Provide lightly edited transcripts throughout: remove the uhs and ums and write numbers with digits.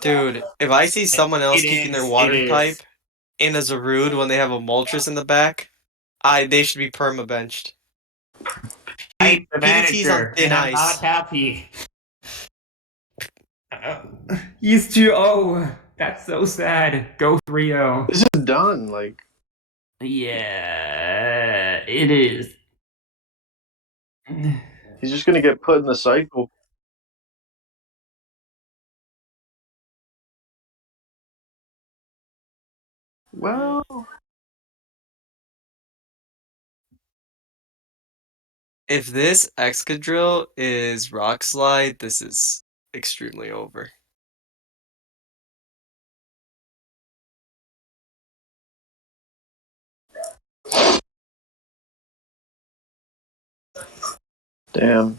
Dude, if I see someone else keeping their water type in as a rude when they have a Moltres in the back, they should be perma-benched. I'm the PDT's on manager, thin and I'm ice. not happy. He's 2-0. That's so sad. Go 3-0. This is done. Like, yeah, it is. he's just gonna get put in the cycle. Well, If this Excadrill is Rock Slide, this is extremely over. damn.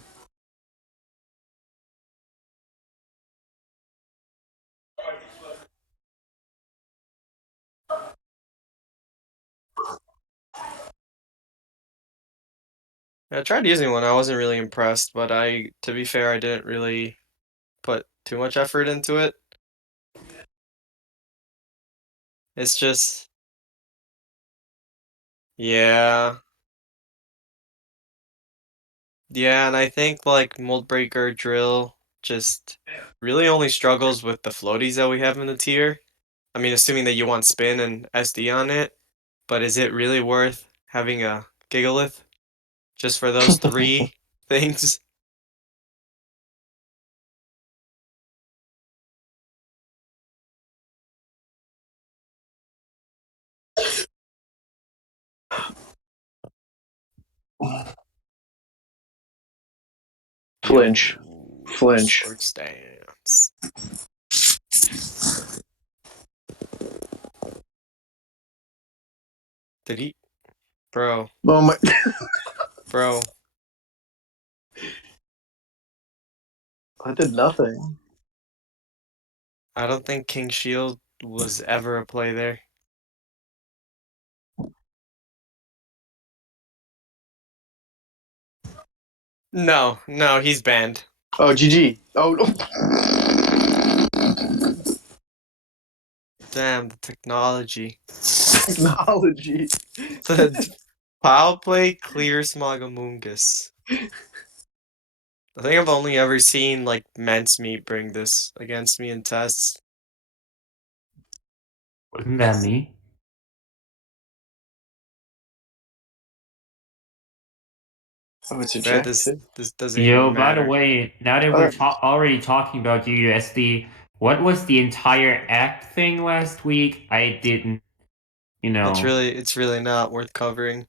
I tried using one, I wasn't really impressed, but to be fair, I didn't really put too much effort into it. It's just, yeah. Yeah, and I think like Mold Breaker Drill just really only struggles with the floaties that we have in the tier. I mean, assuming that you want spin and SD on it, but is it really worth having a Gigalith just for those three things? Flinch. Yo, Flinch. Spark Stance. Did he? Bro, Oh my. bro. I did nothing. I don't think King Shield was ever a play there. No, no, he's banned. Oh, GG. Oh, no. Damn, the technology. Technology. The foul play clear Smogomungus. I think I've only ever seen like Mincemeat bring this against me in tests. Wasn't that me? Oh, it's Yeah, this ejected. doesn't Yo, even by the matter. way, now that we're already talking about UUSD, what was the entire act thing last week? I didn't, It's really not worth covering.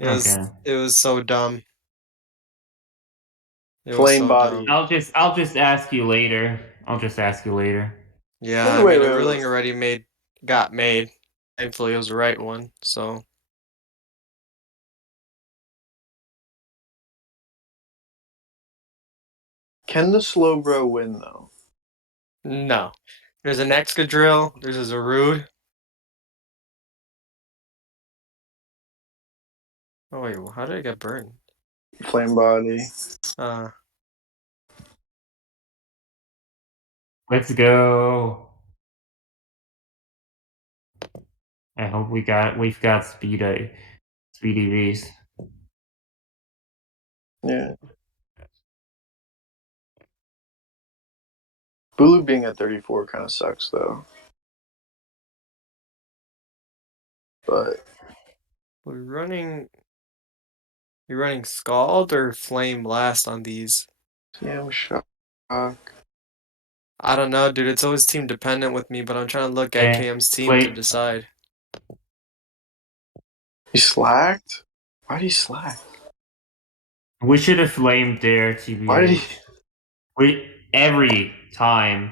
Okay. It was so dumb. It was Flame so body. dumb. I'll just ask you later. I'll just ask you later. Yeah, Wait, I mean, wait, a wait, ruling wait. already got made. Thankfully, it was the right one. So Can the slow bro win though? no, there's an Excadrill. There's a Zarude. Oh wait, how did I get burned? Flame body. Let's go. I hope we've got speedy Vs. Yeah. Bulu being at 34 kind of sucks though. But We're running. You're running Scald or Flame Blast on these? yeah, I'm shocked. I don't know, dude. It's always team dependent with me, but I'm trying to look at KM's team to Wait. decide. He slacked? Why did he slack? We should have flamed there, TBH. Why did he? Every time.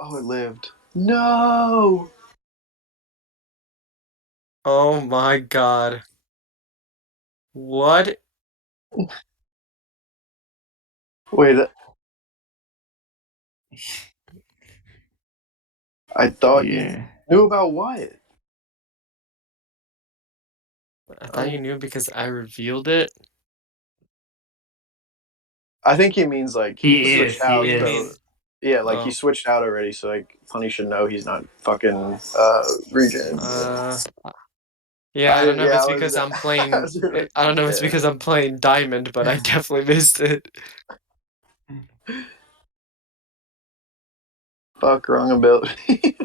Oh, it lived. No! Oh my god. What? Wait, I thought you Yeah. knew about Wyatt. I thought you knew because I revealed it. I think he means like he He switched is. He Oh, out. you So is. mean? yeah, like he Oh, switched out already. So like Punny should know he's not fucking regen. uh, yeah. I don't know if Yeah, it's I was. because I'm I playing. was really, I don't know if it's yeah. because I'm playing Diamond, but I definitely missed it. Fuck, wrong ability.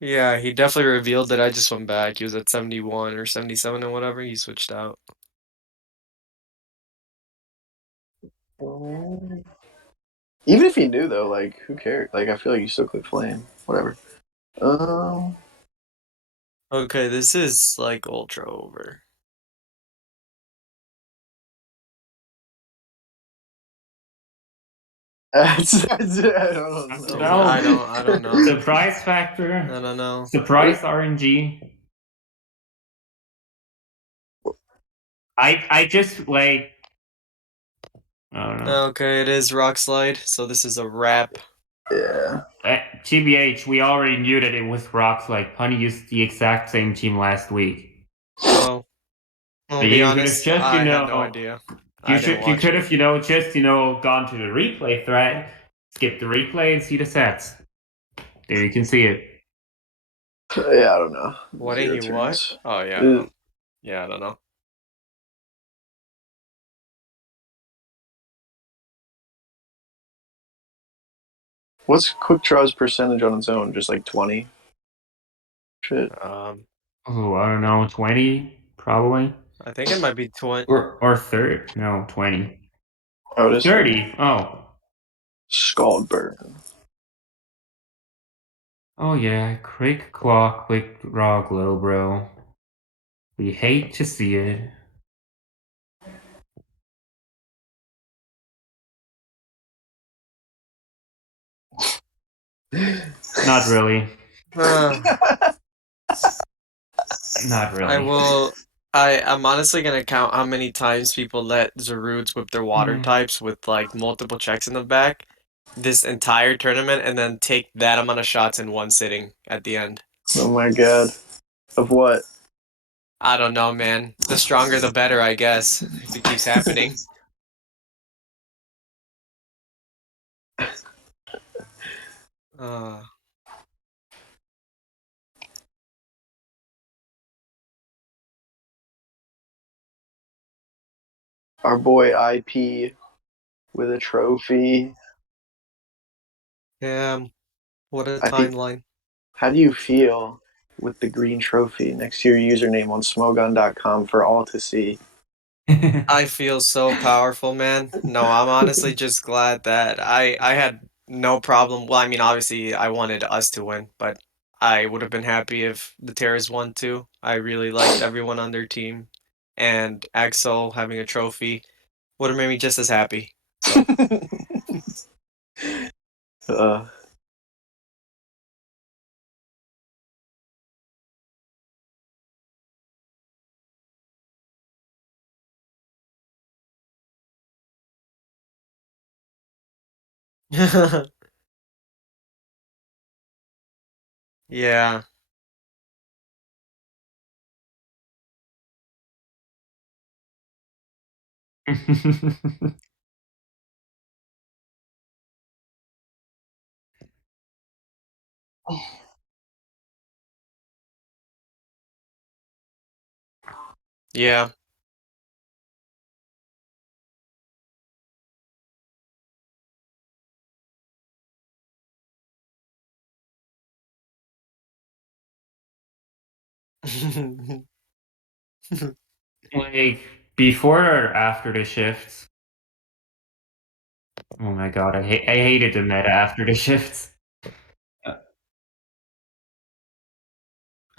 Yeah, he definitely revealed that I just went back. He was at 71 or 77 or whatever. He switched out. Even if he knew though, like who cares? Like I feel like you still click flame. Whatever. Um, Okay, this is like ultra over. I don't I don't know. know. I don't know. Surprise factor. I don't know. Surprise RNG. I just like I don't know. Okay, it is Rock Slide, so this is a wrap. Yeah. TBH, we already knew that it was rocks. Like Punny used the exact same team last week. Oh, I'll be You could have honest, just, I had no idea. I didn't you watch could it. have, just, gone to the replay thread, skip the replay, and see the sets. There you can see it. Yeah, I don't know. Why didn't Zero you what? turns. Oh yeah, no. Yeah, I don't know. What's Quick Draw's percentage on its own? Just like 20? Shit. Oh, I don't know, 20 probably, I think it might be 20. or third. No, 20. Oh, it is 30. 30. Oh, Scald burn. oh yeah, quick claw, quick raw glow, bro. We hate to see it. Not really. Uh, Not I really. will. I'm honestly gonna count how many times people let Zarudes whip their water types with like multiple checks in the back this entire tournament, and then take that amount of shots in one sitting at the end. Oh my god. Of what? I don't know, man. The stronger, the better, I guess. If it keeps happening. Uh, Our boy IP with a trophy. Damn, what a IP, timeline. how do you feel with the green trophy next to your username on smogon.com for all to see? I feel so powerful, man. No, I'm honestly just glad that I had no problem. Well, I mean, obviously I wanted us to win, but I would have been happy if the Terrors won too. I really liked everyone on their team, and Accel having a trophy would have made me just as happy. So, uh, yeah. Yeah. Like before or after the shifts? Oh my god, I hated the meta after the shifts.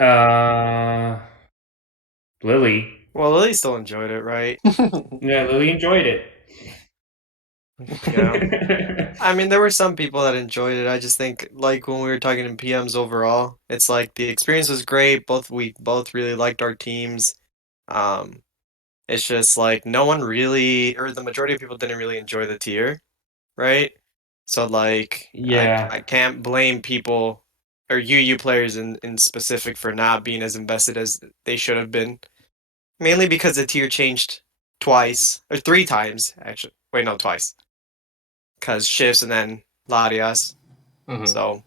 Uh, Lily. Well, Lily still enjoyed it, right? Yeah, Lily enjoyed it. Yeah. I mean, there were some people that enjoyed it. I just think, like when we were talking in PMs overall, it's like the experience was great. We both really liked our teams. Um, It's just like no one really, or the majority of people didn't really enjoy the tier, right? So like Yeah. I can't blame people or UU players in specific for not being as invested as they should have been. Mainly because the tier changed twice or three times actually. Wait, no, twice. Because shifts and then Larias. Mhm. So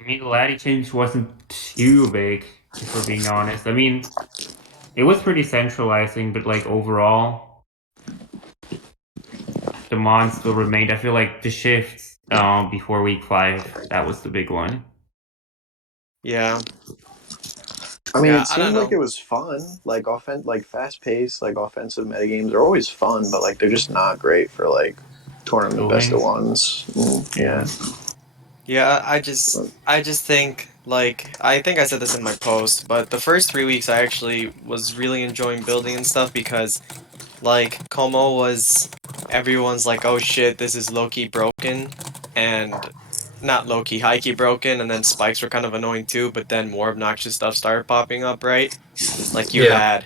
I mean, the laddie change wasn't too big, if we're being honest. I mean, it was pretty centralizing, but like overall, the mon still remained. I feel like the shifts before week 5, that was the big one. yeah, I mean, yeah, it I don't seemed like know. it was fun. Like like fast paced, like offensive metagames are always fun, but like they're just not great for like tournament best of Buildings. ones. Yeah. Yeah, I just think like I think I said this in my post, but the first 3 weeks I actually was really enjoying building and stuff because like Como was everyone's like, oh shit, this is low-key broken, and not low-key, high-key broken, and then spikes were kind of annoying too, but then more obnoxious stuff started popping up, right? Like you Yeah. had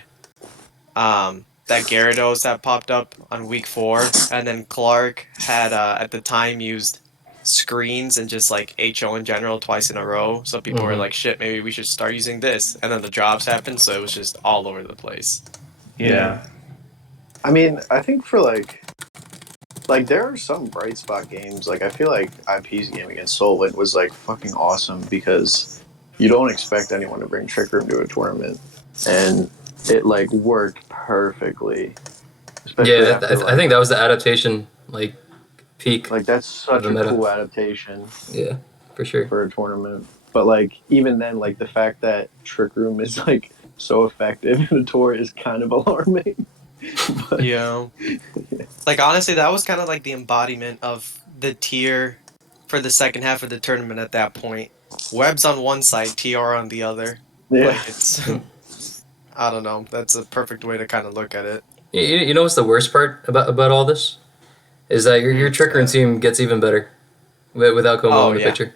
that Gyarados that popped up on week 4, and then Clark had at the time used screens and just like HO in general twice in a row. So people were Mhm. like, shit, maybe we should start using this. And then the drops happened, so it was just all over the place. Yeah. I mean, I think for like there are some bright spot games. Like I feel like IP's game against Solid was like fucking awesome because you don't expect anyone to bring Trick Room to a tournament, and it like worked perfectly. Especially Yeah, after I like think that was the adaptation, like peak that's of such the a meta. cool adaptation Yeah, for sure. for a tournament. But like even then, like the fact that Trick Room is like so effective in a tour is kind of alarming. But Yeah. Like honestly, that was kind of like the embodiment of the tier for the second half of the tournament at that point. Webs on one side, TR on the other. yeah, Like it's Hmm. I don't know. That's a perfect way to kind of look at it. You know what's the worst part about all this is that your What's trick room that? team gets even better without Como Oh in the yeah. picture.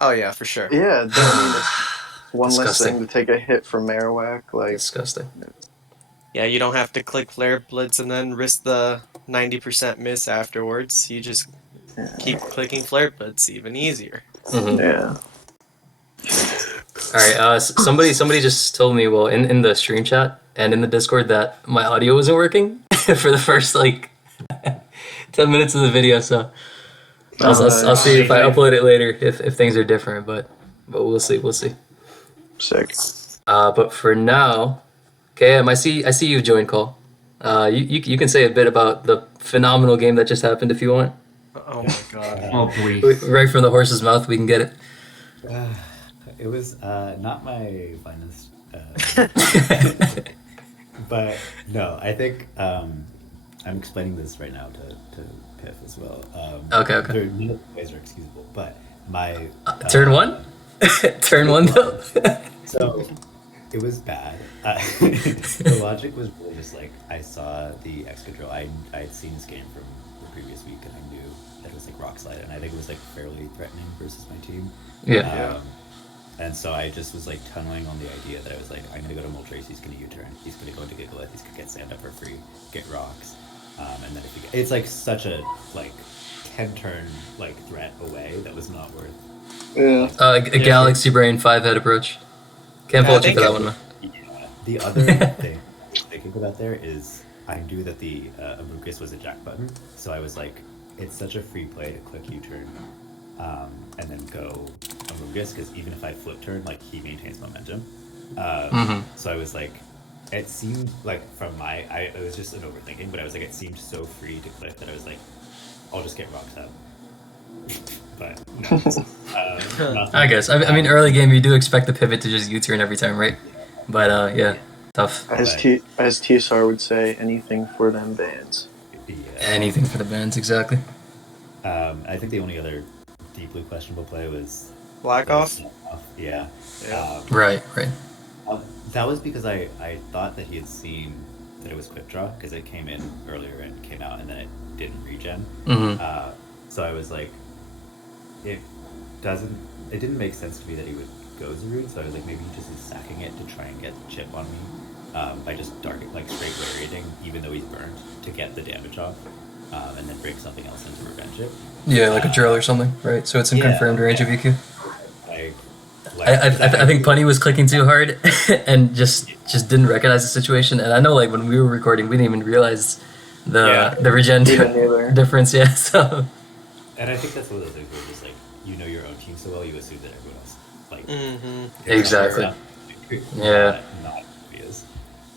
Oh yeah, for sure. yeah. I mean, it's one less Disgusting. thing to take a hit from Marowak. Like, Disgusting. Yeah, you don't have to click flare blitz and then risk the 90% miss afterwards. You just keep clicking flare blitz, even easier. Hmm. yeah, All right. Somebody just told me, well, in the stream chat and in the Discord, that my audio wasn't working for the first like 10 minutes of the video. So I'll see if I nice. upload it later if things are different. But we'll see. We'll see. sick. But for now, KM, I see you've joined call. You can say a bit about the phenomenal game that just happened if you want. Oh my god. Oh, please. Right from the horse's mouth, we can get it. It was not my finest, but no, I think I'm explaining this right now to Piff as well. Okay. None of the ways are excusable, but my Turn one. Turn one though. so it was bad. The logic was really just like I saw the Excadrill. I'd seen this game from the previous week, and I knew that it was like Rock Slide, and I think it was like fairly threatening versus my team. Yeah. And so I just was like tunneling on the idea that I was like, I'm gonna go to Moltres, he's gonna U-turn, he's gonna go into Gigalith, he's gonna get sand up for free, get rocks, and then if he get, it's like such a like 10-turn like threat away that was not worth. Yeah, A Galaxy Brain 5-head approach. Can't Yeah, I fault you think for that it- one, man. Yeah. The other thing I was thinking about there is I knew that the Amogus was a jack button, so I was like, it's such a free play to click U-turn, and then go Amogus, because even if I flip turn, like he maintains momentum. So I was like, it seemed like it was just an overthinking, but I was like, it seemed so free to click that I was like, I'll just get rocks up. But no, nothing. I guess. I mean, early game, you do expect the pivot to just U-turn every time, right? But yeah, tough. as TSR would say, anything for them bands. Yeah. Anything for the bands, exactly. I think the only other deeply questionable play was Black off? Yeah. Yeah. Right. That was because I thought that he had seen that it was quick draw because it came in earlier and came out and then it didn't regen. Mm-hmm. So I was like, it didn't make sense to me that he would go Zarude, so I was like, maybe he just is sacking it to try and get chip on me. by just straight rating, even though he's burned, to get the damage off, and then break something else in to revenge it. Yeah, like a drill or something, right? So it's in confirmed range of EQ. I think Punny was clicking too hard and just didn't recognize the situation. And I know like when we were recording, we didn't even realize the regen difference. Yeah. So. And I think that's one of those things where just like you know your own team so well, you assume that everyone else like Exactly. Yeah. Not obvious.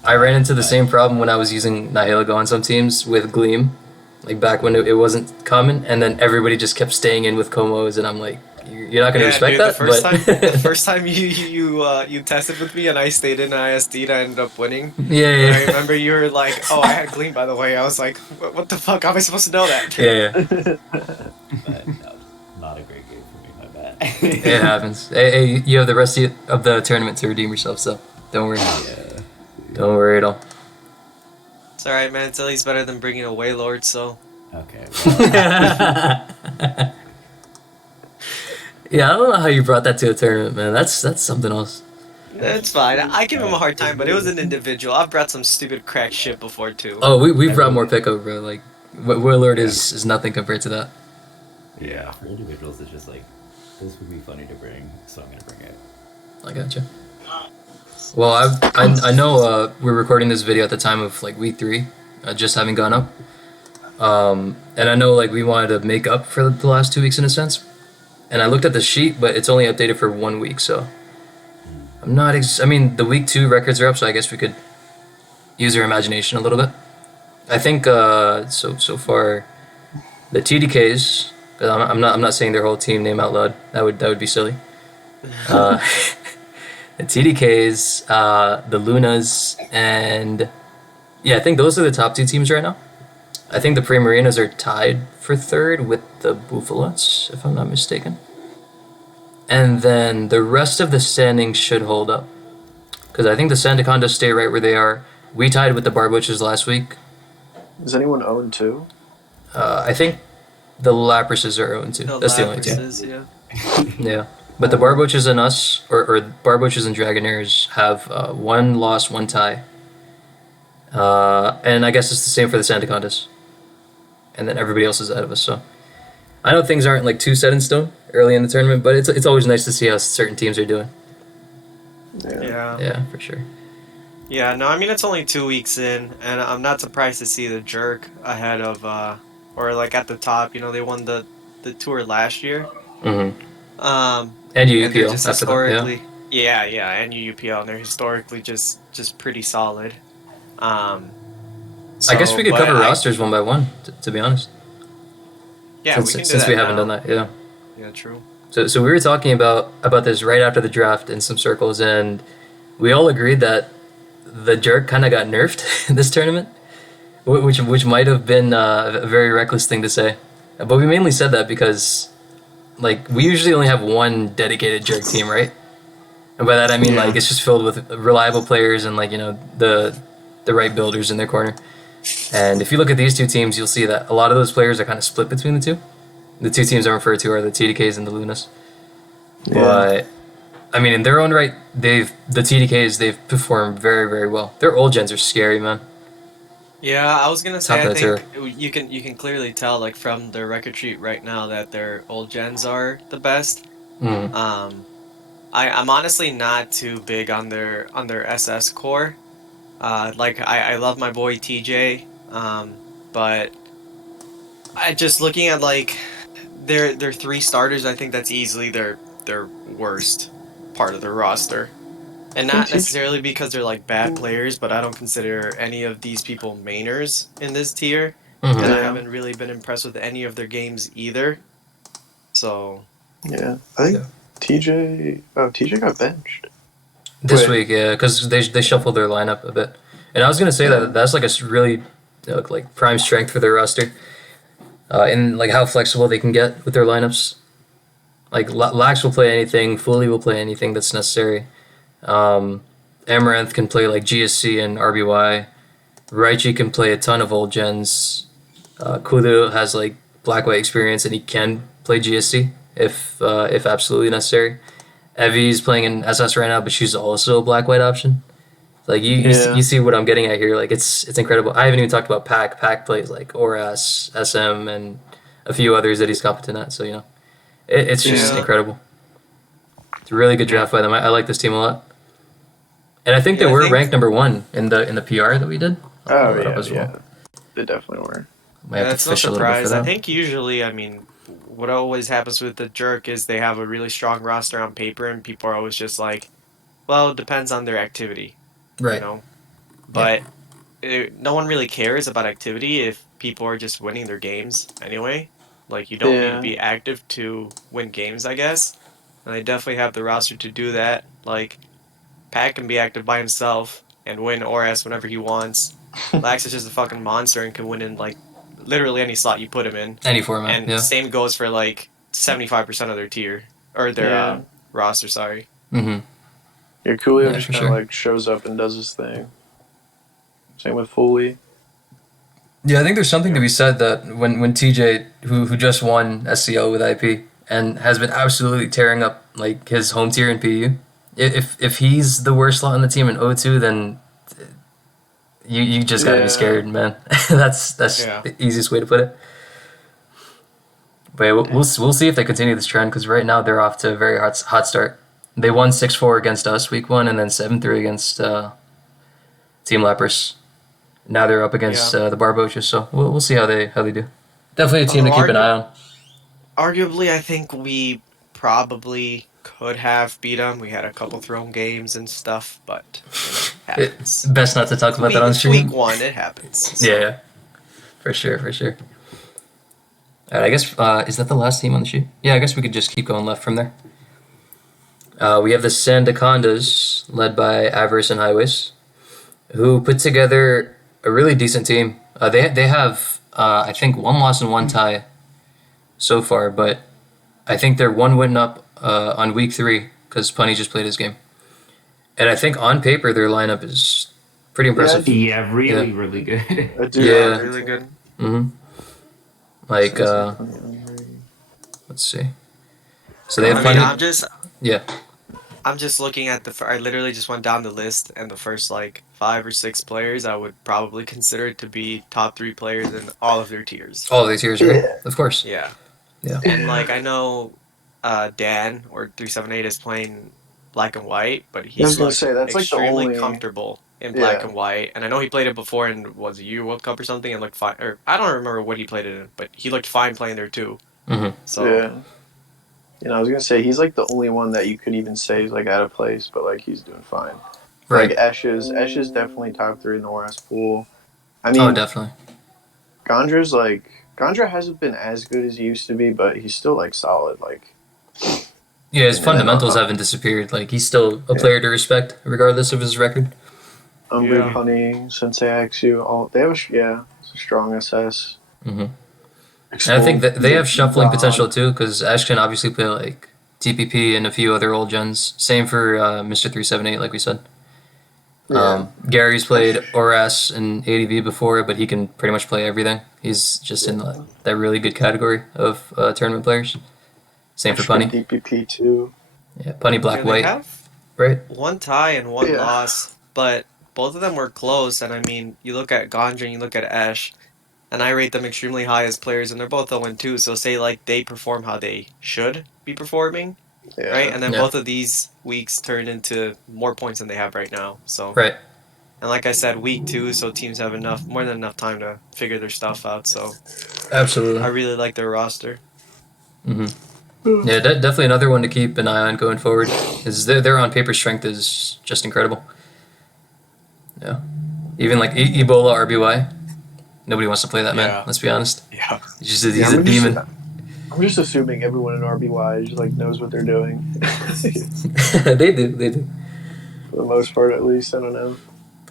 I ran into the same problem when I was using Nihiligo on some teams with Gleam, like back when it wasn't common, and then everybody just kept staying in with Komos, and I'm like, you're not going to respect that. The first time you tested with me and I stayed in ISD, I ended up winning. Yeah. I remember you were like, "Oh, I had Gleam, by the way." I was like, "What the fuck? How am I supposed to know that?" Yeah. But no, not a great game for me. My bad. It happens. Hey, you have the rest of the tournament to redeem yourself, so don't worry. Yeah. Don't worry at all. It's all right, man. It's at least better than bringing a Waylord. So. Okay. Well, Yeah, I don't know how you brought that to a tournament, man. That's something else. It's fine. I give him a hard time, but it was an individual. I've brought some stupid crack shit before too. Oh, we've brought more pickup, bro. Like, Waylord is nothing compared to that. yeah, for individuals, it's just like this would be funny to bring, so I'm gonna bring it. I gotcha. Well, I know we're recording this video at the time of like week 3, just having gone up. And I know like we wanted to make up for the last 2 weeks in a sense. And I looked at the sheet, but it's only updated for 1 week, so I'm not. I mean, the week 2 records are up, so I guess we could use our imagination a little bit. I think so far, the TDKs. I'm not saying their whole team name out loud. That would be silly. The TDKs, the Lunas, and yeah, I think those are the top 2 teams right now. I think the Primarinas are tied for 3rd with the Bouffalants, if I'm not mistaken. And then the rest of the standings should hold up. Because I think the Sandacondas stay right where they are. We tied with the Barboaches last week. Is anyone 0-2? I think the L.A.P.R.A.S are 0-2. That's the only team. Yeah. Yeah. But the Barboaches and us, or Barboaches and Dragonairs, have 1 loss, 1 tie. And I guess it's the same for the Sandacondas. And then everybody else is ahead of us, so I know things aren't like too set in stone early in the tournament, but it's always nice to see how certain teams are doing. Yeah, for sure. Yeah, no, I mean it's only 2 weeks in, and I'm not surprised to see the Jerk ahead of or like at the top. You know, they won the tour last year. Mm-hmm. And UUPL just after historically, that, yeah, and UUPL, and they're historically just pretty solid. I guess we could cover rosters one by one, to be honest. Yeah, since we haven't done that, yeah. Yeah, true. So we were talking about this right after the draft in some circles, and we all agreed that the Jerk kind of got nerfed this tournament, which might have been a very reckless thing to say. But we mainly said that because, like, we usually only have one dedicated Jerk team, right? And by that I mean like it's just filled with reliable players and like, you know, the right builders in their corner. And if you look at these 2 teams, you'll see that a lot of those players are kind of split between the 2. The 2 teams I'm referred to are the TDKs and the Lunas. Yeah. But I mean, in their own right, the TDKs, they've performed very, very well. Their old gens are scary, man. Yeah, I was gonna say I think you can clearly tell like from their record sheet right now that their old gens are the best. Mm. I'm honestly not too big on their SS core. Like I love my boy TJ, but I just looking at like their 3 starters, I think that's easily their worst part of their roster, and not necessarily because they're like bad players, but I don't consider any of these people mainers in this tier, and I haven't really been impressed with any of their games either. So yeah, I think TJ got benched. This week, yeah, because they shuffled their lineup a bit. And I was going to say that's like a really like prime strength for their roster. And like how flexible they can get with their lineups. Like Lax will play anything, Fully will play anything that's necessary. Amaranth can play like GSC and RBY. Raichi can play a ton of old gens. Kudo has like black-white experience and he can play GSC if absolutely necessary. Evie's playing in SS right now, but she's also a black-white option. Like you see what I'm getting at here. Like it's incredible. I haven't even talked about Pac. Pac plays like Oras, SM, and a few others that he's competent at. So it's just Yeah. incredible. It's a really good draft by them. I like this team a lot. And I think Yeah, they I were think- ranked number 1 in the PR that we did. I'll Oh pull that up yeah, as well. yeah. They definitely were. Might have to That's no fish a little bit for surprise. I that. think usually, I mean, what always happens with the Jerk is they have a really strong roster on paper, and people are always just like, well, it depends on their activity, Right. you know? But no one really cares about activity if people are just winning their games anyway. Like, you don't need to be active to win games, I guess. And they definitely have the roster to do that. Like, Pat can be active by himself and win ORS whenever he wants. Lax is just a fucking monster and can win in, like, literally any slot you put him in. Any format. And Yeah. same goes for, like, 75% of their tier. Or their roster, sorry. Mm-hmm. Yeah, Coolio Yeah, just for kind of sure. like shows up and does his thing. Same with Foley. Yeah, I think there's something to be said that when TJ, who just won SCL with IP and has been absolutely tearing up like his home tier in PU, if he's the worst slot on the team in O2, then you just gotta be scared, man. that's Yeah. the easiest way to put it. But yeah, we'll see if they continue this trend because right now they're off to a very hot start. They won 6-4 against us week 1 and then 7-3 against Team L.A.P.R.A.S. Now they're up against the Barboaches, so we'll see how they do. Definitely a team to keep an eye on. Arguably, I think we probably could have beat them. We had a couple thrown games and stuff, but It's best not to talk about that on it's stream. week 1, it happens. So. Yeah, for sure. All right, I guess is that the last team on the sheet? Yeah, I guess we could just keep going left from there. We have the Sandacondas, led by Avarice and Highways, who put together a really decent team. They have I think 1 loss and 1 tie so far, but I think they're 1 win up on week 3 because Punny just played his game. And I think on paper their lineup is pretty impressive. Yeah, really good. Yeah. Really good. Mm-hmm. Like let's see. So they have I mean, Yeah. I'm just looking at I literally just went down the list, and the first like 5 or 6 players I would probably consider to be top 3 players in all of their tiers. All of these tiers, right? Of course. Yeah. Yeah. And like I know, Dan or 378 is playing black and white, but I was he's gonna like say, that's like the extremely only- comfortable in black Yeah. and white. And I know he played it before in was it U World Cup or something, and looked fine. Or I don't remember what he played it in, but he looked fine playing there too. Mm-hmm. So Yeah. You know, I was gonna say he's like the only one that you could even say is like out of place, but like he's doing fine. Right. Like Esh is definitely top 3 in the ORS pool. I mean, Oh, definitely. Gondra hasn't been as good as he used to be, but he's still like solid. Like Yeah, his Yeah, fundamentals no. haven't disappeared. Like he's still a player to respect, regardless of his record. Umbri, Yeah. Punny, Sensei Axu, all they have it's a strong SS. Mm-hmm. And I think that they have shuffling Rod. potential too, because Ash can obviously play like TPP and a few other old gens. Same for Mr. 378, like we said. Yeah. Gary's played ORAS and ADV before, but he can pretty much play everything. He's just in that really good category of tournament players. Same for Punny. DPP too. Yeah, Punny Black yeah, they White, have right? 1 tie and 1 Yeah. loss, but both of them were close. And I mean, you look at Gondra and you look at Ash, and I rate them extremely high as players, and they're both 0-2. So say like they perform how they should be performing, Yeah. right? And then Yeah. both of these weeks turn into more points than they have right now. So Right. and like I said, week 2, so teams have more than enough time to figure their stuff out. So Absolutely. I really like their roster. Mm-hmm. Yeah, definitely another one to keep an eye on going forward. Is their on paper strength is just incredible. Yeah, even like Ebola RBY, nobody wants to play that man. Yeah. Let's be honest. Yeah. He's a demon. I'm just assuming everyone in RBY just like knows what they're doing. They do. For the most part, at least. I don't know.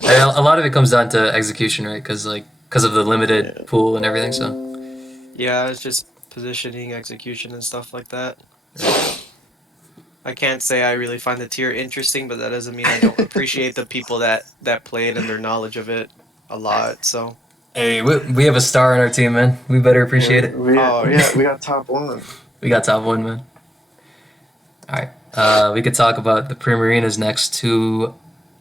A lot of it comes down to execution, right? Because of the limited pool and everything. So Yeah, it's just positioning, execution, and stuff like that. I can't say I really find the tier interesting, but that doesn't mean I don't appreciate the people that play it and their knowledge of it a lot. So hey, we have a star on our team, man. We better appreciate it. We got top 1. We got top 1, man. All right. We could talk about the Primarinas next, who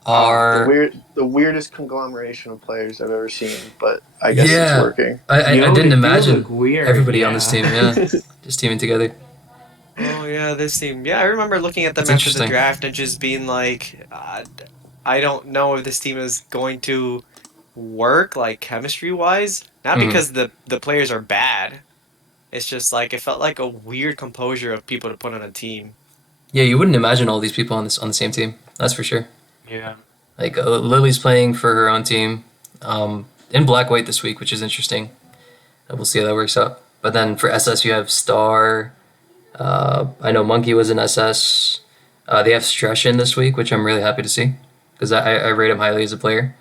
are the weirdest conglomeration of players I've ever seen, but I guess it's yeah. working. I Yo, didn't they do imagine look weird, everybody on yeah. this team. Yeah, just teaming together. Oh yeah, this team. Yeah, I remember looking at them That's after the interesting. draft and just being like, I don't know if this team is going to work like chemistry wise. Not Mhm. because the players are bad. It's just like it felt like a weird composure of people to put on a team. Yeah, you wouldn't imagine all these people on the same team. That's for sure. Yeah. Like Lily's playing for her own team, in black white this week, which is interesting. We'll see how that works out. But then for SS, you have Star. I know Monkey was in SS. They have Streshin this week, which I'm really happy to see because I rate him highly as a player.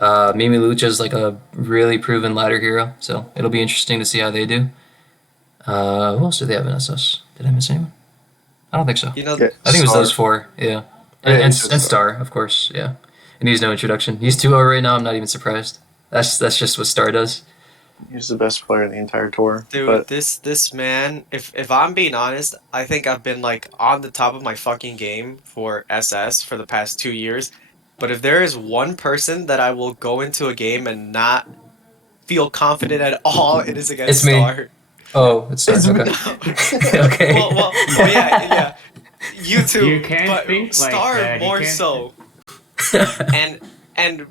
Mimi Lucha is like a really proven ladder hero, so it'll be interesting to see how they do. Who else do they have in SS? Did I miss anyone? I don't think so. You know, Yeah, I think it was Star. those four, yeah. Yeah, And it's just Star, of course, yeah. And he's no introduction. He's 2-0 right now, I'm not even surprised. That's just what Star does. He's the best player in the entire tour. dude, But this man, if I'm being honest, I think I've been like on the top of my fucking game for SS for the past 2 years. But if there is one person that I will go into a game and not feel confident at all, it is against It's me. Star. Oh, it's Star, It's me. okay. Okay. Well, oh yeah. You too, You can't but think like Star that. You more can't so.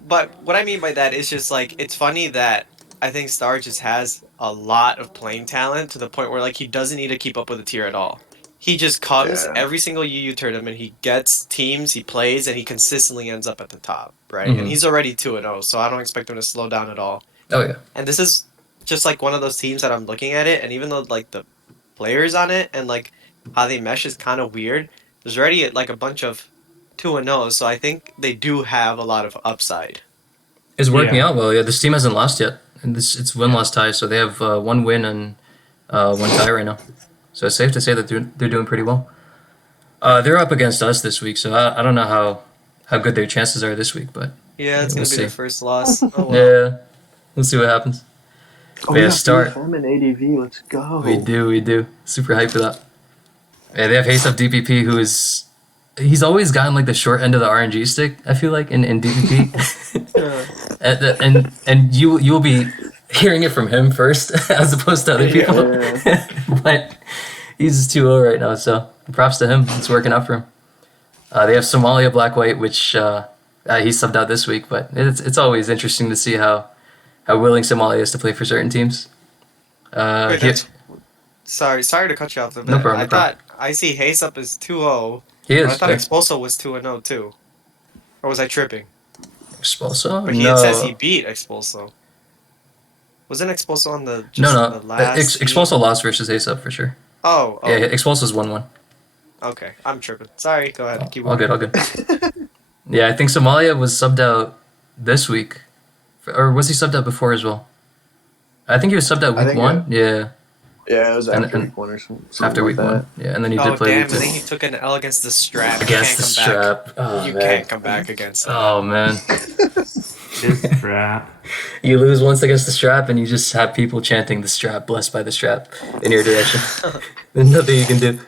But what I mean by that is just like it's funny that I think Star just has a lot of playing talent to the point where like he doesn't need to keep up with the tier at all. He just comes Yeah. every single UU tournament, he gets teams, he plays, and he consistently ends up at the top, right? And Mhm. he's already 2-0, so I don't expect him to slow down at all. Oh, yeah. And this is just like one of those teams that I'm looking at it, and even though like the players on it and like how they mesh is kind of weird, there's already like a bunch of 2-0s, so I think they do have a lot of upside. It's working Yeah. out well. Yeah, this team hasn't lost yet. And it's win-loss tie, so they have one win and one tie right now. So it's safe to say that they're doing pretty well. They're up against us this week, so I don't know how good their chances are this week, but Yeah, it's we'll gonna be see. their first loss. Oh well. Yeah, we'll see what happens. oh, Yeah, yeah, Star. BFM and ADV. Let's go. We do. Super hyped for that. Yeah, they have Haste Up DPP, who is he's always gotten like the short end of the RNG stick. I feel like in DPP, and you'll be hearing it from him first as opposed to other people. Yeah. But he's 2-0 right now, so props to him. It's working out for him. They have Somalia Black White, which he subbed out this week, but it's always interesting to see how willing Somalia is to play for certain teams. Wait, He, that's sorry to cut you off. No problem, I no problem. thought I see Haze up as 2-0. he But I is. thought Yeah. Expulso was 2-0 too. Or was I tripping? Expulso? But it says he beat Expulso. Wasn't Expulso on the No. the last Expulso lost versus Ace Up for sure. Oh, Yeah, Expulso's 1-1. okay. I'm tripping. Sorry, go ahead. Keep All going. good. Yeah, I think Somalia was subbed out this week. Or was he subbed out before as well? I think he was subbed out I week think one. Yeah, Yeah, it was And- after and week one or something. after week like that. one. Yeah, and then he Oh did play damn! week I two. think he took an L against the strap. Against the You can't come back. strap. Oh, You man. can't come back against that. Oh, man. This trap. You lose once against the strap, and you just have people chanting the strap, blessed by the strap, in your direction. There's nothing you can do.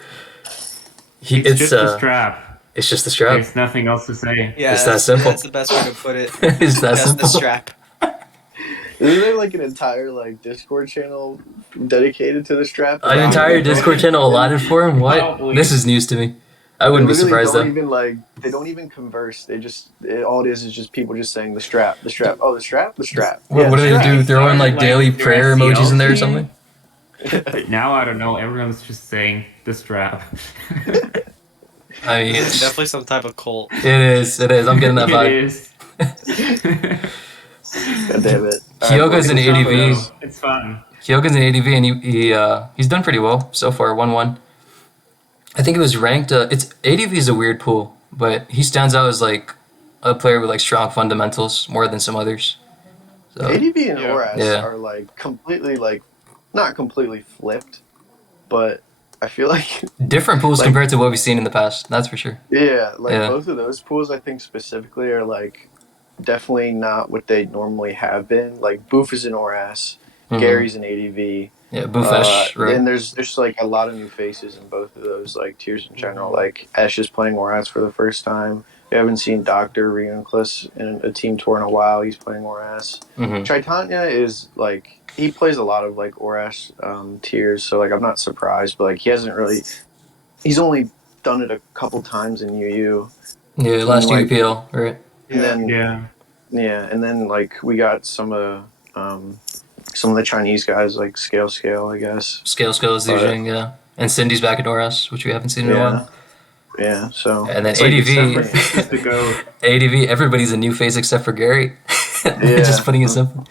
It's just a strap. It's just the strap. There's nothing else to say. Yeah, It's that simple. That's the best way to put it. It's that Just simple. the strap. Isn't there like an entire like Discord channel dedicated to the strap? An entire Discord channel allotted for him? What? Probably. This is news to me. I They wouldn't be literally surprised don't though. even like they don't even converse. They just all it is just people just saying the strap, the strap. Oh, the strap, the strap. What do they strap. do? Throw in like Like daily their prayer SCL emojis in there or team? something? But now I don't know. Everyone's just saying the strap. I mean, It's definitely some type of cult. it is. I'm getting that It vibe. is. God damn it. Kyogo's in It's fun, ADV. though. It's fun. Kyogo's in ADV, and he's done pretty well so far. 1-1. I think he was ranked. It's ADV is a weird pool, but he stands out as like a player with like strong fundamentals more than some others. So ADV and Yeah. ORAS Yeah. are like completely like not completely flipped, but I feel like different pools Like- compared to what we've seen in the past. That's for sure. yeah, like Yeah. both of those pools I think specifically are like definitely not what they normally have been. Like Bouff is in ORAS, Mhm. Gary's in ADV. Yeah, Bouffesh, right? And there's like a lot of new faces in both of those like tiers in general. Like Esh is playing ORAS for the first time. We haven't seen Dr. Reunclus in a team tour in a while. He's playing ORAS. Mm-hmm. Chaitanya is like he plays a lot of like ORAS tiers, so like I'm not surprised, but like he hasn't really. He's only done it a couple times in UU. Yeah, last like- UPL, right? And then Yeah. and then like we got some of the Chinese guys like Scale, I guess. Scale is Zhejiang, yeah. And Cindy's back at Oras, which we haven't seen in a while. Yeah, so And then it's like ADV, San Francisco's the goat. ADV, everybody's a new face except for Gary. Just putting it simple.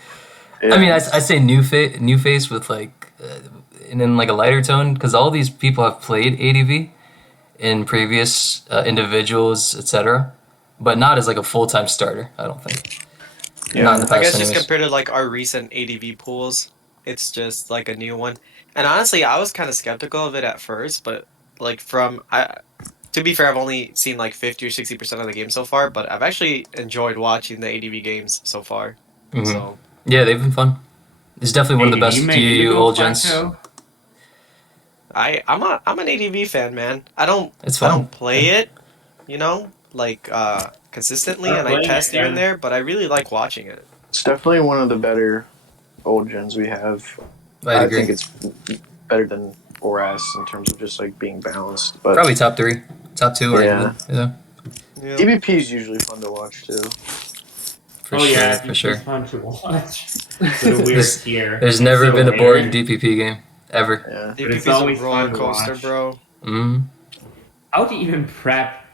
yeah. I mean, I say new face with like, and in like a lighter tone, because all these people have played ADV in previous individuals, etc., but not as like a full-time starter. I don't think. Yeah. Not in the past, I guess just anyways. compared to like our recent ADV pools, it's just like a new one. And honestly, I was kind of skeptical of it at first, but like to be fair, I've only seen like 50 or 60% of the game so far, but I've actually enjoyed watching the ADV games so far. Mhm. So Yeah, they've been fun. It's definitely one of the best You make UU Indigo old gens. Plateau? I'm an ADV fan, man. I don't It's I fun. don't play it, like consistently, Start and I playing test it, here and man. there, but I really like watching it. It's definitely one of the better old gens we have. I'd agree. think it's better than ORAS in terms of just like being balanced. But Probably top 3, top 2, or Yeah. yeah, Yeah. EVP is usually fun to watch too. for Oh sure, yeah, for sure. It's fun to watch. With a weird There's- tier. There's never So been a weird. boring DPP game ever. Yeah. But it's DPP is a always roller fun to coaster, watch. bro. Mm. How to even prep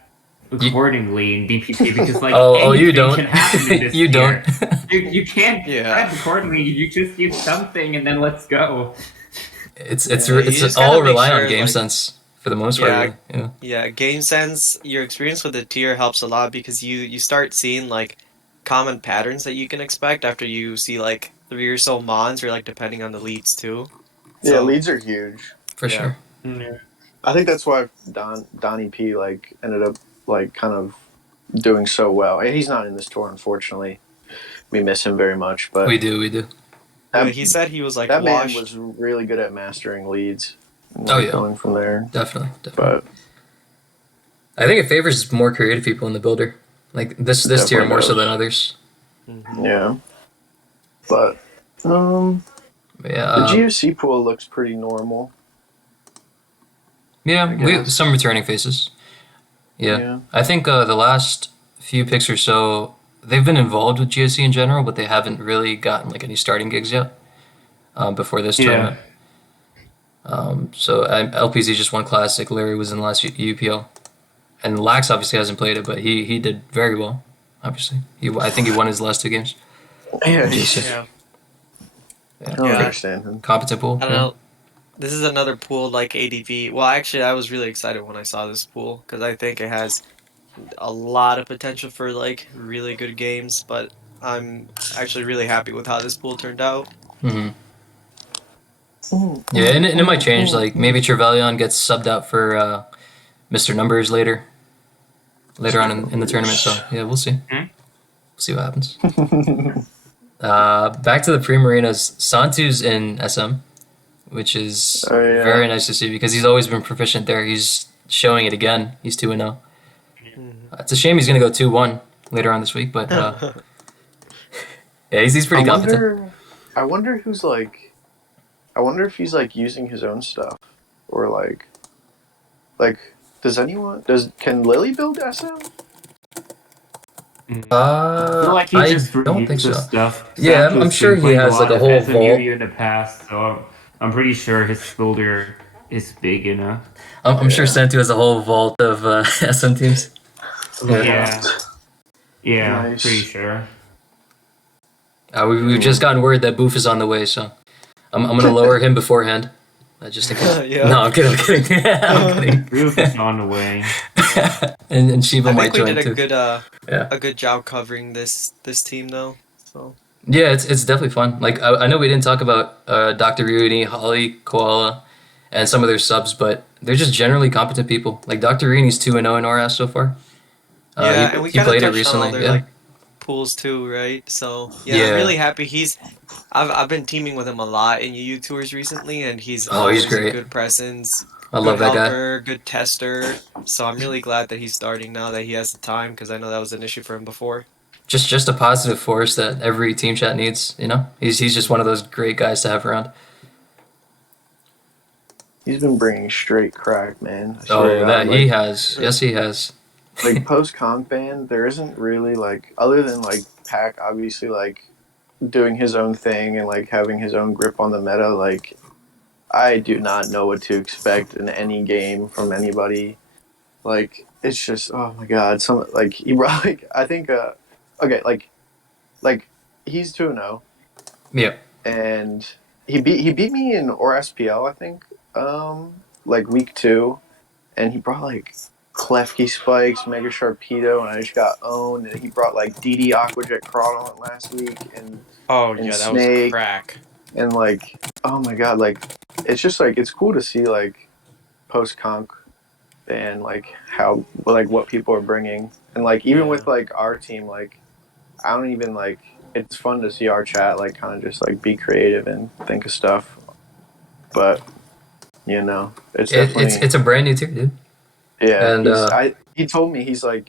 accordingly in DPP because like Oh, you anything don't. can happen in this You tier. don't. You can't Yeah. prep accordingly. You just use something and then let's go. It's Yeah, you just all gotta make relying on sure, game like- sense for the most part. Yeah. Really. Yeah. Yeah, game sense, your experience with the tier helps a lot because you start seeing like common patterns that you can expect after you see like 3 or so mons or like depending on the leads too. Yeah, So- leads are huge. For Yeah. sure. I think that's why Donnie P like ended up like kind of doing so well. He's not in this tour, unfortunately. We miss him very much, but We do. Yeah, that, he said he was like that man washed. was really good at mastering leads. And, Oh, like, yeah. going from there. Definitely. But I think it favors more creative people in the builder. Like this tier Definitely more so does. than others. Mhm. yeah, but Yeah. the GFC pool looks pretty normal. Yeah, I we guess. some returning faces. Yeah. I think the last few picks or so, they've been involved with GSC in general, but they haven't really gotten like any starting gigs yet before this tournament. So LPZ just won Classic. Larry was in the last UPL, and Lax obviously hasn't played it, but he did very well. Obviously, I think he won his last 2 games. Yeah, Just- Yeah. I don't Yeah. understand him. Competent pool. I don't Yeah. know. This is another pool like ADV. Well, actually, I was really excited when I saw this pool because I think it has a lot of potential for like really good games. But I'm actually really happy with how this pool turned out. hmm Yeah, and it might change. Like maybe Trevelyan gets subbed out for Mr. Numbers later on in the tournament. So yeah, we'll see. Hmm? We'll see what happens. Back to the Primarinas. Santu's in SM, which is Oh, yeah. very nice to see because he's always been proficient there. He's showing it again. He's 2-0. It's a shame he's gonna go 2-1 later on this week, but yeah, he's pretty competent. I wonder who's like. I wonder if he's like using his own stuff, or like can Lily build SM? I feel like he I just don't think so. reuses stuff. Yeah, Sancho's I'm sure been he playing has, like, lot a of whole SMU vault. in the past, so I'm pretty sure his builder is big enough. I'm sure Santu has a whole vault of SM teams. Yeah, Nice. pretty sure. We've just gotten word that Bouff is on the way, so I'm gonna lower him beforehand. Just in case. Yeah. No, I'm kidding. I'm kidding. Roof is on the way. and Shiba I might think we join did too. a good job covering this team though. So Yeah, it's definitely fun. Like I know we didn't talk about Dr. Ruini, Holly, Koala, and some of their subs, but they're just generally competent people. Like Dr. Ruini's 2-0 in ORAS so far. yeah, he, and we he kind of played it touched recently. on other Yeah. like pools too, right? So yeah, Yeah. I'm really happy. I've been teaming with him a lot in UU tours recently, and he's Oh, he's always a great. good presence, I Good love that guy. helper, good tester. So I'm really glad that he's starting now that he has the time because I know that was an issue for him before. Just a positive force that every team chat needs. You know, he's just one of those great guys to have around. He's been bringing straight crack, man. I swear Oh, to that God. he Like, has. Yes, he has. like post conk ban, there isn't really like other than like Pack obviously like doing his own thing and like having his own grip on the meta. Like, I do not know what to expect in any game from anybody. Like, it's just oh my God. Some like he brought like I think okay like he's 2-0 Yeah. and he beat me in or SPL I think like week 2 and he brought like Klefki spikes, Mega Sharpedo, and I just got owned. And he brought like DD Aquajet Crawdon last week Oh and yeah, that was Snake crack. and like oh my God, like it's just like it's cool to see like post conk and like how like what people are bringing and like even with like our team like I don't even like it's fun to see our chat like kind of just like be creative and think of stuff, but you know it's definitely It's a brand new tier, dude. yeah. And He told me he's like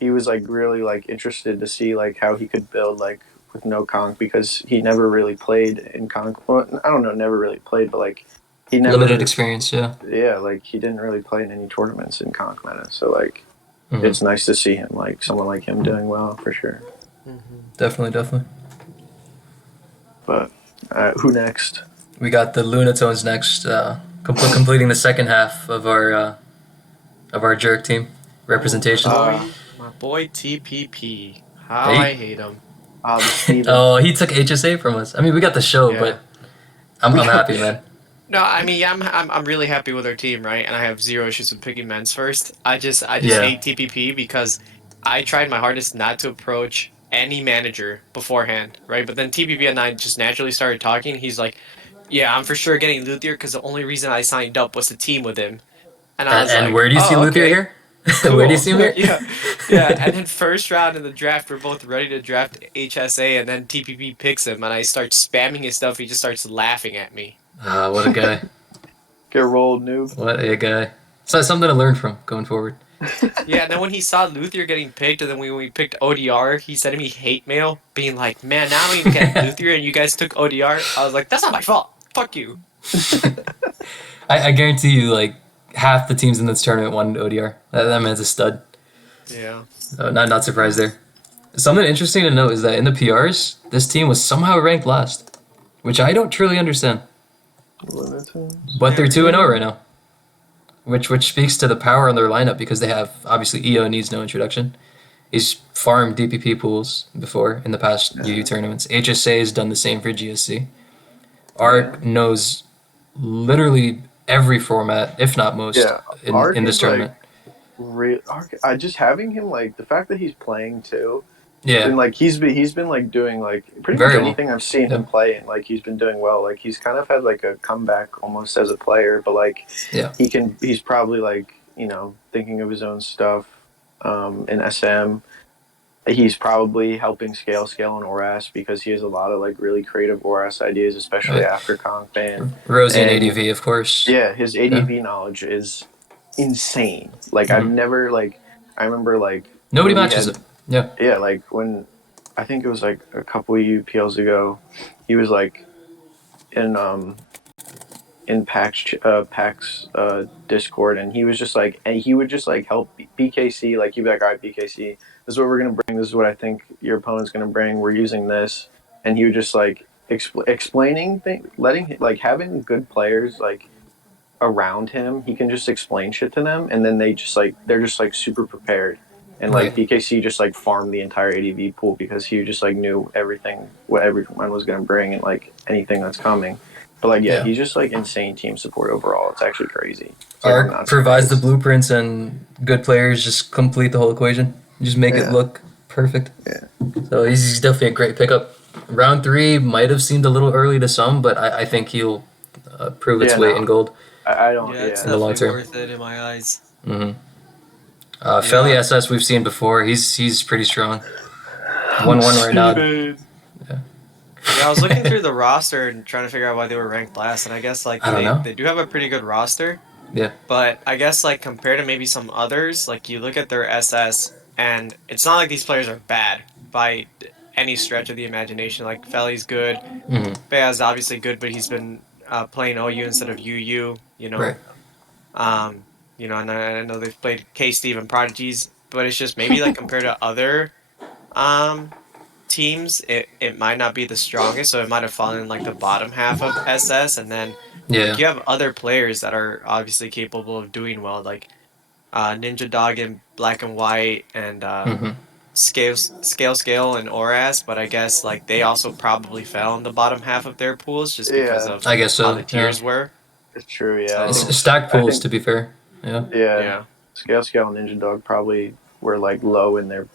he was like really like interested to see like how he could build like with no conk because he never really played in conk. Well, I don't know, never really played, but like he never limited experience, yeah. yeah, like he didn't really play in any tournaments in conk meta. So like Mhm. it's nice to see him like someone like him doing well for sure. Definitely. But who next? We got the Lunatones next, completing the second half of our jerk team representation. My boy TPP. How Hey. I hate him. The Steven. Oh, he took HSA from us. I mean, we got the show, Yeah. but I'm happy, man. No, I mean I'm really happy with our team, right? And I have zero issues with picking men's first. I just Yeah. hate TPP because I tried my hardest not to approach any manager beforehand, right? But then TPP and I just naturally started talking. He's like, "Yeah, I'm for sure getting Luthier because the only reason I signed up was to team with him." And I was And like, where do you see "Oh, Luthier okay. here? Cool." Where do you see him here? yeah. And then first round in the draft, we're both ready to draft HSA, and then TPP picks him, and I start spamming his stuff. He just starts laughing at me. What a guy. Get rolled, noob. What a guy. So something to learn from going forward. Yeah, and then when he saw Luthier getting picked, and then when we picked ODR, he sent me hate mail, being like, "Man, now I don't even get Luthier, and you guys took ODR." I was like, "That's not my fault. Fuck you." I guarantee you, like, half the teams in this tournament wanted ODR. That man's a stud. Yeah. So not surprised there. Something interesting to note is that in the PRs, this team was somehow ranked last, which I don't truly understand. But they're 2-0 right now, which speaks to the power on their lineup because they have obviously EO needs no introduction. He's farmed DPP pools before in the past UU tournaments. HSA has done the same for GSC. Arc knows literally every format, if not most, in this tournament. I just having him like the fact that he's playing too. Yeah. And like he's been like doing like pretty Very much well. anything I've seen him play and like he's been doing well. Like he's kind of had like a comeback almost as a player, but like Yeah. he's probably like, you know, thinking of his own stuff in SM. He's probably helping scale on ORAS because he has a lot of like really creative ORAS ideas, especially after Conk ban. Rosie and ADV, of course. Yeah, his ADV knowledge is insane. Like I've never like I remember like nobody matches it. Yeah. Yeah, like when I think it was like a couple of UPLs ago, he was like in PAX Discord, and he was just like, and he would just like help BKC. Like he'd be like, all right, BKC, this is what we're gonna bring. This is what I think your opponent's gonna bring. We're using this, and he would just like explaining things, letting like having good players like around him. He can just explain shit to them, and then they're just like super prepared. And like BKC just like farmed the entire ADV pool because he just like knew everything, what everyone was gonna bring, and like anything that's coming. But like he's just like insane team support overall. It's actually crazy. Arc provides the blueprints, and good players just complete the whole equation. Just make it look perfect. Yeah. So he's definitely a great pickup. Round 3 might have seemed a little early to some, but I think he'll prove its weight in gold. I don't. Yeah, it's in the long definitely term. worth it in my eyes. Felly SS we've seen before. He's pretty strong. 1-1 right now. Yeah, I was looking through the roster and trying to figure out why they were ranked last, and I guess like I don't know. they do have a pretty good roster. Yeah. But I guess like compared to maybe some others, like you look at their SS, and it's not like these players are bad by any stretch of the imagination. Like Felly's good, Hmm. Bea's obviously good, but he's been playing OU instead of UU. Right. Um, and I know they've played K Steve and Prodigies, but it's just maybe like compared to other um teams, it might not be the strongest, so it might have fallen in like the bottom half of SS, and then like Yeah. you have other players that are obviously capable of doing well, like Ninja Dog and Black and White and Hmm. Scale and Oras, but I guess like they also probably fell in the bottom half of their pools just because Yeah, of I guess how so. the Yeah. tiers were. it's true. Yeah, I So think Stack I pools, think to be fair. Yeah. yeah, yeah, Scale and Ninja Dog probably were like low in their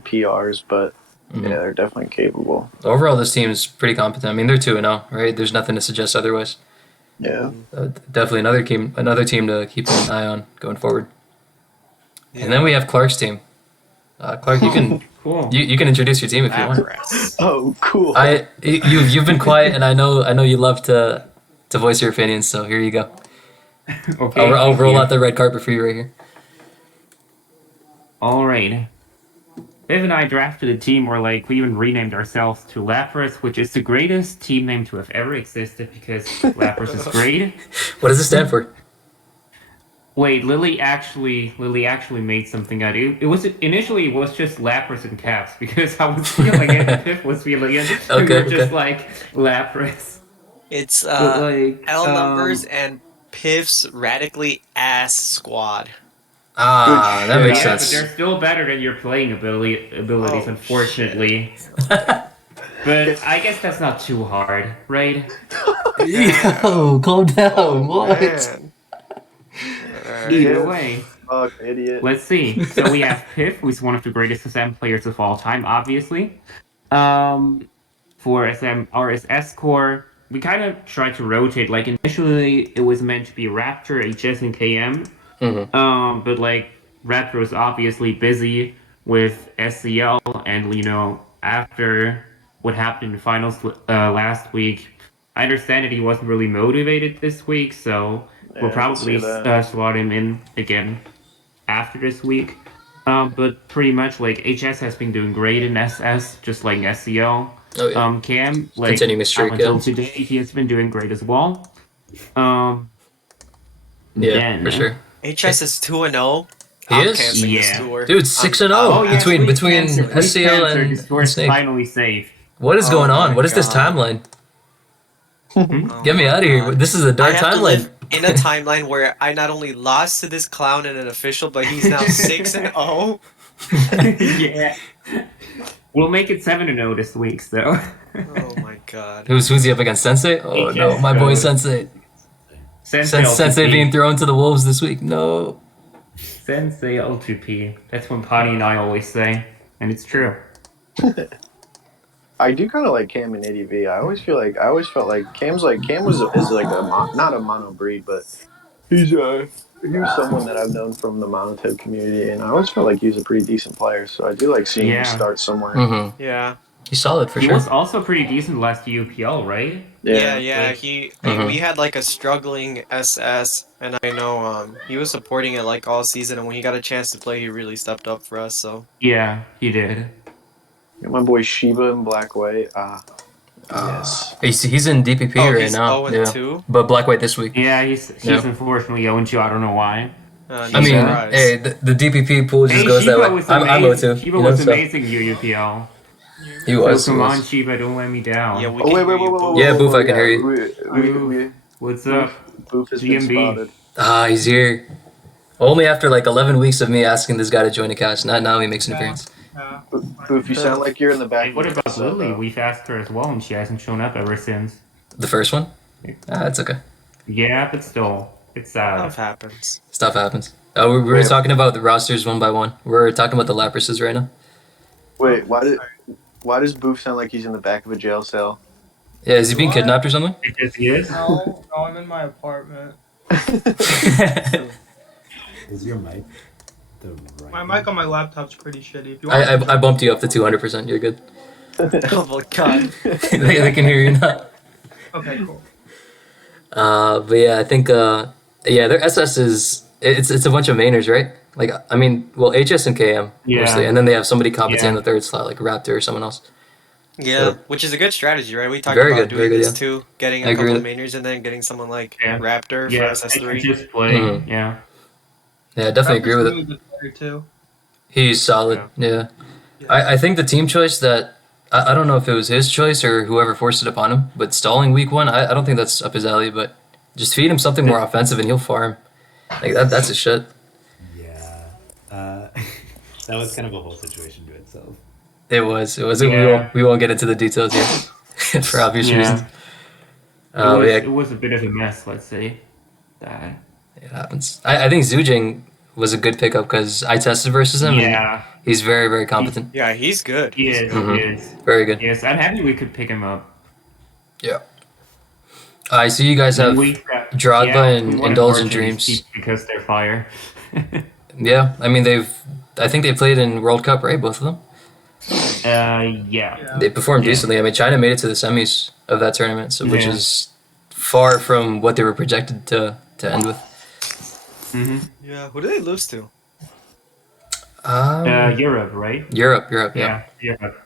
PRs, but Hmm. yeah, they're definitely capable. Overall, this team is pretty competent. I mean, they're 2-0, right? There's nothing to suggest otherwise. Yeah. Definitely another team to keep an eye on going forward. And then we have Clark's team. Clark, you can Cool. you can introduce your team if you want. L.A.P.R.A.S. Oh, cool. You've been quiet, and I know you love to voice your opinions. So here you go. Okay. I'll thank roll you. out the red carpet for you right here. All right. Viv and I drafted a team where, like, we even renamed ourselves to L.A.P.R.A.S, which is the greatest team name to have ever existed because L.A.P.R.A.S is great. What does it stand for? Wait, Lily actually made something out. It was initially it was just Lapras and caps because I was feeling it and Piff was feeling it. And we Okay, were just okay. like Lapras. It's But like LNumbers and Piff's radically ass squad. Ah, that shit. makes yeah, but sense. they're still better than your playing abilities, Oh, unfortunately. But I guess that's not too hard, right? Yo, calm down. Man. Either Piff, way. fuck, idiot. Let's see. So we have Piff, who's one of the greatest SM players of all time, obviously. For SM RSS core, we kind of tried to rotate. Like initially, it was meant to be Raptor, HS, and KM. But like Raptor was obviously busy with SCL, and after what happened in the finals last week, I understand that he wasn't really motivated this week, so we'll Yeah, I can see probably that. slot him in again after this week. But pretty much like HS has been doing great in SS, just like SCL. Oh yeah. Cam, like Continuing his up streak, until yeah. today, he has been doing great as well. Um, Yeah, then for sure. HS is 2-0. He I'm is? canceling this Yeah. tour. Dude, 6-0 oh yeah, between please cancel, please SCL cancel. and, This tour is Snake. finally safe. What is going on? my What is this God. timeline? Oh Get me my out of here. God. This is a I dark have to live timeline. in a timeline where I not only lost to this clown in an official, but he's now 6-0. Yeah. We'll make it 7-0 this week, so. Oh my God. Who's he up against? Sensei? Oh HS no, my boy goes. Sensei. Sensei Sensei L2P. being thrown to the wolves this week. No. Sensei L2P. That's what Punny and I always say, and it's true. I do kind of like Cam and Eddie V. I always felt like Cam is like not a mono breed, but he was someone that I've known from the monotype community, and I always felt like he was a pretty decent player. So I do like seeing him Yeah. start somewhere. Mm-hmm. Yeah. He's solid for He sure. was also pretty decent last UPL, right? Yeah. Like- We had like a struggling SS, and I know he was supporting it like all season, and when he got a chance to play, he really stepped up for us. So Yeah, he did. My boy Shiba and Black White. Yes. He's in DPP Oh, right he's now. 0-2? But Black White this week. Yeah, he's Yeah. unfortunately 0-2. I don't know why. No I mean, surprise. hey, the DPP pool just Hey, goes that Shiba way. was I'm amazing. O2. Shiba you know, was so- amazing UPL. He So was. come he on, was. Shiba, don't let me down. Yeah, we Oh can wait, hear you, Boo. Yeah, Bouff, I can hear you. We What's up? Boof has been GMB. spotted. Ah, he's here. Only after like 11 weeks of me asking this guy to join the cast. Not now he makes an appearance. Boof, you sound like you're in the back. Hey, what of your about headset, Lily? though. We've asked her as well, and she hasn't shown up ever since. The first one? Ah, it's okay. Yeah, but still, it's sad. Stuff happens. Stuff happens. We were Wait. talking about the rosters one by one. We're talking about the Lapras right now. Wait, why does Boof sound like he's in the back of a jail cell? Yeah, is he being What? kidnapped or something? Because he is. No, I'm in my apartment. Is your mic the right My one? mic on my laptop's pretty shitty. If you want, I bumped you up to 200%. You're good. Oh my God. they can hear you now. okay, cool. But yeah, I think Yeah, their SS is it's a bunch of mainers, right? Like I mean, well, HS and KM mostly, Yeah. and then they have somebody competent in Yeah. the third slot, like Raptor or someone else. Yeah, So, which is a good strategy, right? We talked very about good, very doing good. this Yeah, too, getting I a agree couple with of mainers and then getting someone like Yeah. Raptor for Yeah. SS3. Just play. Mhm. Yeah. Yeah, I definitely agree Raptor's a with really it. good player too. He's solid. Yeah. Yeah. I think the team choice that I don't know if it was his choice or whoever forced it upon him, but stalling week 1, I don't think that's up his alley. But just feed him something more offensive and he'll farm. Like that's his shit. Yeah. That was kind of a whole situation to itself. It was. Yeah. We won't get into the details here for obvious reasons. Yeah. Yeah, It was a bit of a mess, let's say. That. it happens. I think Zujing was a good pickup because I tested versus him and Yeah. he's very, very competent. Yeah, he's good. He is. Mhm. He is. Very good. Yes, I'm happy we could pick him up. Yeah. I see you guys have Drogba and Indulgent Dreams. Because they're fire. Yeah, I mean I think they played in World Cup, right? Both of them. Yeah. They performed Yeah. decently. I mean, China made it to the semis of that tournament, so which Yeah. is far from what they were projected to end with. Mm-hmm. Yeah, who did they lose to? Europe, right? Europe, yeah. Yeah. Europe.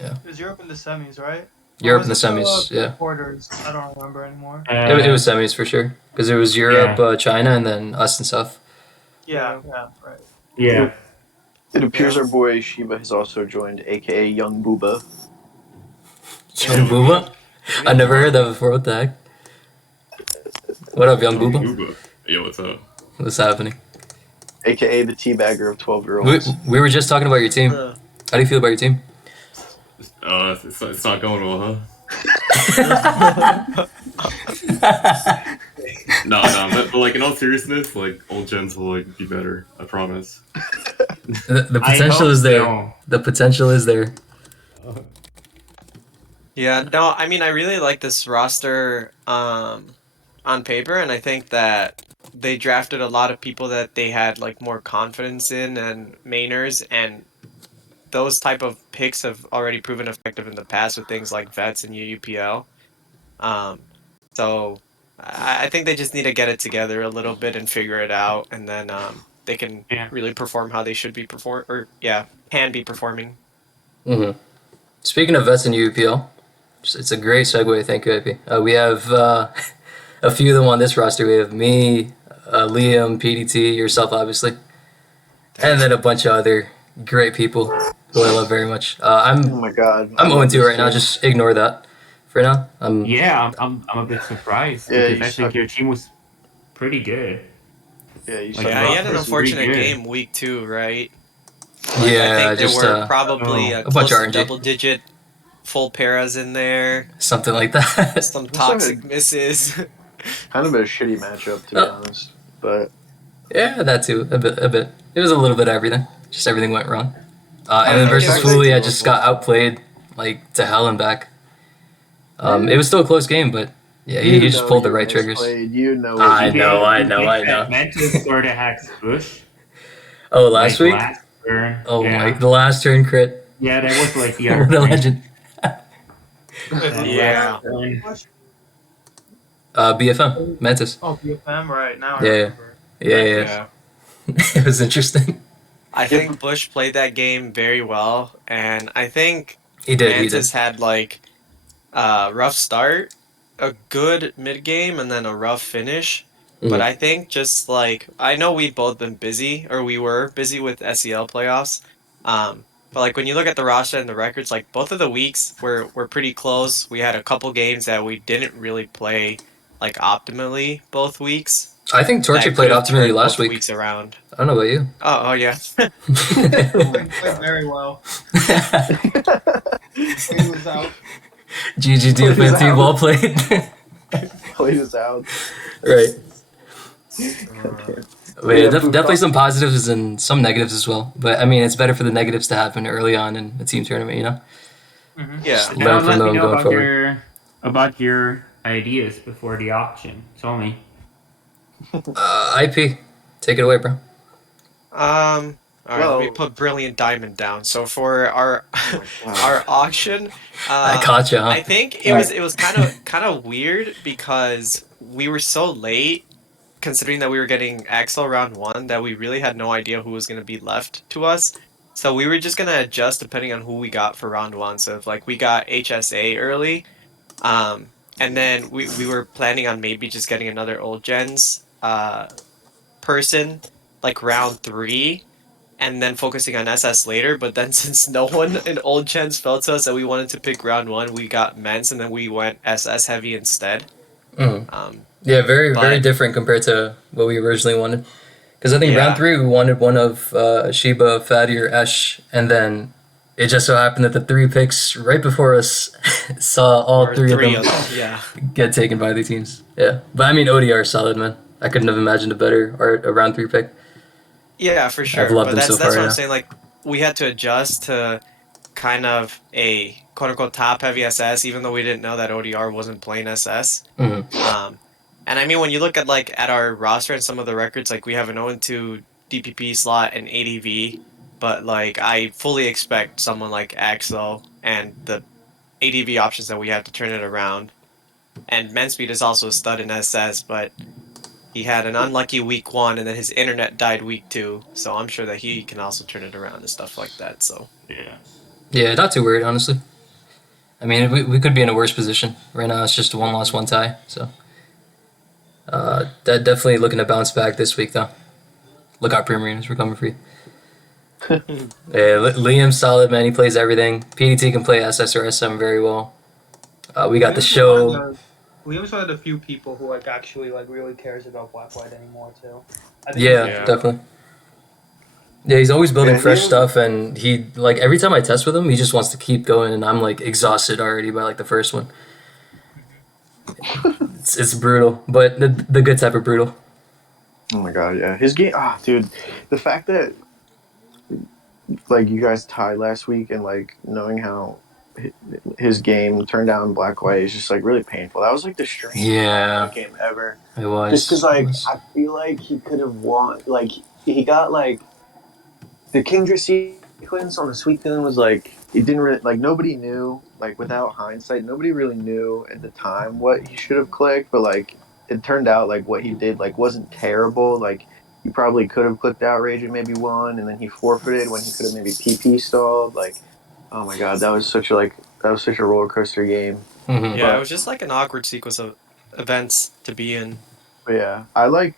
It was Europe in the semis, right? Europe Or in the was it semis, yeah. Quarters. I don't remember anymore. It was semis for sure because it was Europe, China, and then us and South. Yeah, right. Yeah. It appears our boy Shiba has also joined, aka Young Booba. Young Booba? I never heard that before. What the heck? What up, Young Booba? Uba. Yo, what's up? What's happening? AKA the teabagger of 12-year-olds. We were just talking about your team. Uh, How do you feel about your team? It's not going well, huh? but like in all seriousness, like old gens will like be better. I promise. The potential is there. So. The potential is there. Yeah, no, I mean, I really like this roster on paper, and I think that they drafted a lot of people that they had like more confidence in and mainers, and those type of picks have already proven effective in the past with things like vets and UUPL. So I think they just need to get it together a little bit and figure it out, and then they can really perform how they should be can be performing. Mm-hmm. Speaking of vets and UPL, it's a great segue. Thank you, AP. We have a few of them on this roster. We have me, Liam, PDT, yourself, obviously, and then a bunch of other great people who I love very much. Oh my god. I'm 0-2 right now. Just ignore that for now. I'm a bit surprised because I think your team was pretty good. Yeah, you you had an unfortunate game week 2, right? Yeah, I think just there were probably a close bunch of to RNG. double-digit full paras in there. Something like that. Some toxic misses. Kind of a shitty matchup, to be honest. But yeah, that too. A bit. It was a little bit of everything. Just everything went wrong. And then versus it was- Fooly, I just got outplayed like to hell and back. It was still a close game, but yeah, he just pulled the right triggers. You know. I know. Mantis scored a hacks bush. Oh, last week? Last turn. Oh my, the last turn crit. Yeah, that was like the What a legend. Yeah. BFM, Mantis. Oh, BFM, right now. I Yeah. remember. Yeah. It was interesting. I think Bush played that game very well, and I think He did. Mantis had like a rough start, a good mid game, and then a rough finish. But I think just like I know we've both been busy, or we were busy with SCL playoffs. But like when you look at the roster and the records, like both of the weeks were pretty close. We had a couple games that we didn't really play like optimally both weeks. I think Torchy played optimally last week. Weeks around. I don't know about you. Oh yeah. Played very well. He was out. GG DFN team, well played. Played us out. Right. But yeah, definitely some positives and some negatives as well. But I mean, it's better for the negatives to happen early on in a team tournament, you know? Yeah. Just Now learn from let them me know going forward. about your ideas before the auction. Tell me. IP, take it away, bro. All right, Well- let me put Brilliant Diamond down. So for our God. our auction, I caught you, huh? I think it was kind of weird because we were so late considering that we were getting Accel round 1, that we really had no idea who was going to be left to us. So we were just going to adjust depending on who we got for round 1. So if like we got HSA early, and then we were planning on maybe just getting another old gens person like round 3, and then focusing on SS later. But then since no one in old gens fell to us that we wanted to pick round 1, we got Mens, and then we went SS heavy instead. Yeah, very but- different compared to what we originally wanted. Because I think Yeah. round 3 we wanted one of Shiba, Fatty, or Esh, and then it just so happened that the 3 picks right before us saw all or 3 of them yeah. get taken by the teams. Yeah, but I mean ODR is solid, man. I couldn't have imagined a better or a round 3 pick. Yeah, for sure. I've loved But him that's so that's far, what yeah. I'm saying. Like we had to adjust to kind of a quote unquote top heavy SS, even though we didn't know that ODR wasn't playing SS. And I mean when you look at like at our roster and some of the records, like we have an 0-2 DPP slot and ADV, but like I fully expect someone like Accel and the ADV options that we have to turn it around. And Menspeed is also a stud in SS, but he had an unlucky week 1, and then his internet died week 2. So I'm sure that he can also turn it around and stuff like that. So Yeah, not too worried, honestly. I mean, we could be in a worse position right now. It's just 1 loss, 1 tie. So that definitely looking to bounce back this week, though. Look out, Primarinas, we're coming for you. Yeah, Liam's solid, man. He plays everything. PDT can play SS or SM very well. We got the show. We also had a few people who like actually like really cares about Black White anymore too. I think Yeah, definitely. Yeah, he's always building Yeah, fresh he- stuff, and he like every time I test with him, he just wants to keep going, and I'm like exhausted already by like the first one. It's brutal, but the good type of brutal. Oh my god, yeah. His game, dude, the fact that like you guys tied last week and like knowing how his game turned out in Black White is just like really painful. That was like the strangest Yeah. game ever. It was Just because like It was. I feel like he could have won. Like he got like the Kingdra sequence on the sweep feeling was like it didn't really like nobody knew like without hindsight nobody really knew at the time what he should have clicked, but like it turned out like what he did like wasn't terrible. Like he probably could have clicked Outrage and maybe won, and then he forfeited when he could have maybe PP stalled. Like, oh my god, that was such a roller coaster game. Mhm. yeah, it was just like an awkward sequence of events to be in. But yeah, I like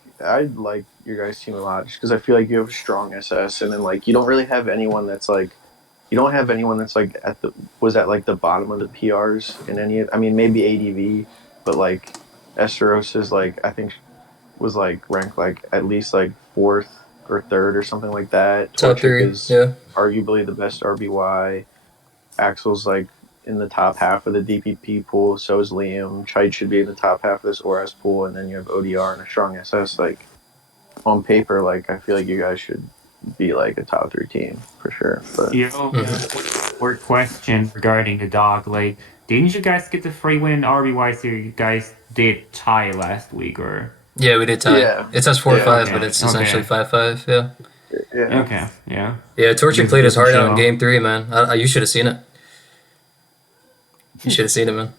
your guys' team a lot just because I feel like you have a strong SS, and then like you don't really have anyone that's like at the bottom of the PRs in any. I mean, maybe ADV, but like Esteros is like I think was like ranked like at least like 4th or 3rd or something like that. Top Torchic 3, is yeah. arguably the best RBY. Axel's like in the top half of the DPP pool. So is Liam. Chite should be in the top half of this ORS pool, and then you have ODR and a strong SS. Like on paper, like I feel like you guys should be like a top 3 team for sure. But Or question regarding the dog. Like, didn't you guys get the free win in RBY? So you guys did tie last week, or Yeah, we did tie. Yeah. It says 4-5, okay, but it's okay. essentially 5-5. Yeah. yeah, okay, yeah. Yeah, Torchic Good- played his good heart to out in show. game 3, man. You should have seen it. You should have seen it, man.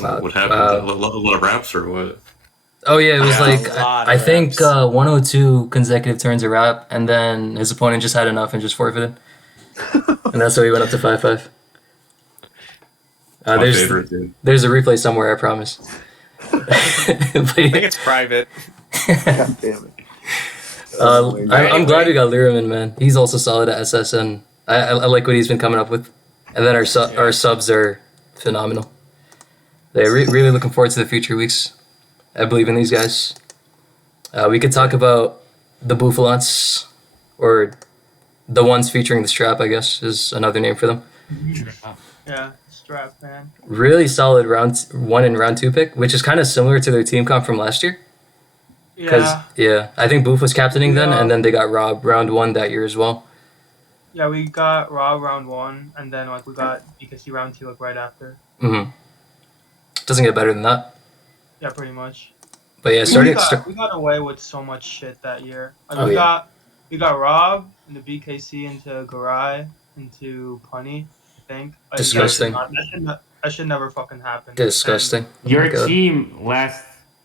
What happened? A lot of raps or what? Oh yeah, it was Yeah, like a lot I of think reps. 102 consecutive turns of rap, and then his opponent just had enough and just forfeited, and that's how he went up to 5-5. My favorite, dude. There's a replay somewhere, I promise. But I think it's private. God damn it. I'm glad we got Lyraman, man. He's also solid at SS, and I like what he's been coming up with. And then our subs are phenomenal. They're really looking forward to the future weeks. I believe in these guys. We could talk about the Bouffalants, or the ones featuring the strap, I guess, is another name for them. Yeah, strap man. Really solid round 1 and round 2 pick, which is kind of similar to their team comp from last year. Yeah. I think Bouff was captaining then, Yeah. and then they got robbed round 1 that year as well. Yeah, we got Raw round 1, and then like we got BKC round 2 like right after. Doesn't get better than that. Yeah, pretty much. But yeah, We got away with so much shit that year. Like, Oh, yeah. We got Rob into BKC into Garai into Punny, I think. Like, Disgusting. That should never fucking happen. Disgusting. Oh my Your God. team last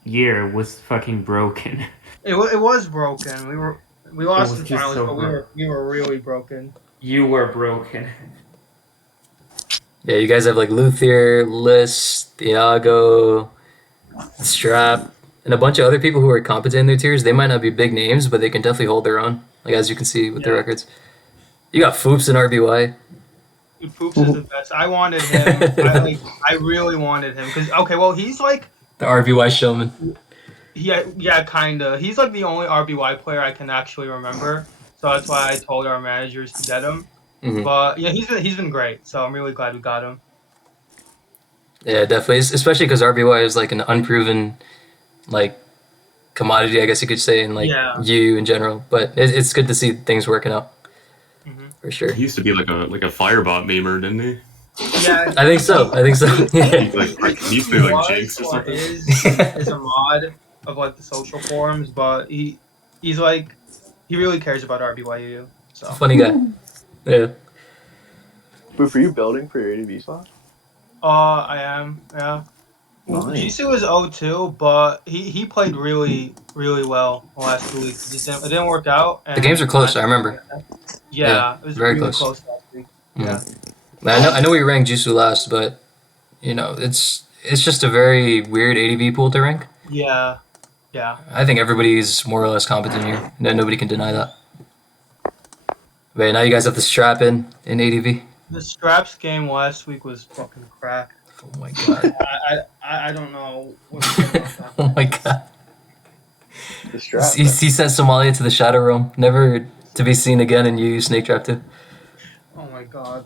year was fucking broken. It was broken. We lost was in just finals, so but we were really broken. You were broken. Yeah, you guys have like Luthier, List, Iago, Strap, and a bunch of other people who are competent in their tiers. They might not be big names, but they can definitely hold their own. Like as you can see with their Yeah. records. You got Foops and RBY. Dude, Fuchs is the best. I wanted him. I really wanted him because he's like The RBY showman. yeah, kinda. He's like the only RBY player I can actually remember, so that's why I told our managers to get him. Mhm. But yeah, he's been great, so I'm really glad we got him. Yeah, definitely. Especially because RBY is like an unproven, like, commodity, I guess you could say, in like Yeah. you in general. But it's good to see things working out Mhm. for sure. He used to be like a Firebot memer, didn't he? Yeah, I think so. I think so. Yeah. He used to be like Jinx or or something. is a mod of like the social forums, but he's like he really cares about RBYU. So Funny guy. Yeah. But for you building for your ADV slot? I am, yeah. Nice. Jisoo is 0-2, but he played really, really well the last 2 weeks. It didn't work out. The games were close, I remember. Yeah, it was very really close. last week. Mhm. I know we ranked Jisoo last, but you know it's just a very weird ADV pool to rank. Yeah. I think everybody's more or less competent here. Nobody can deny that. But now you guys have the strap in ADV. The Straps game last week was fucking crack. Oh my god. I don't know what's going on. Oh my god. The strap. He sent Somalia to the Shadow Realm, never to be seen again in UU Snake Trap 2. Oh my god.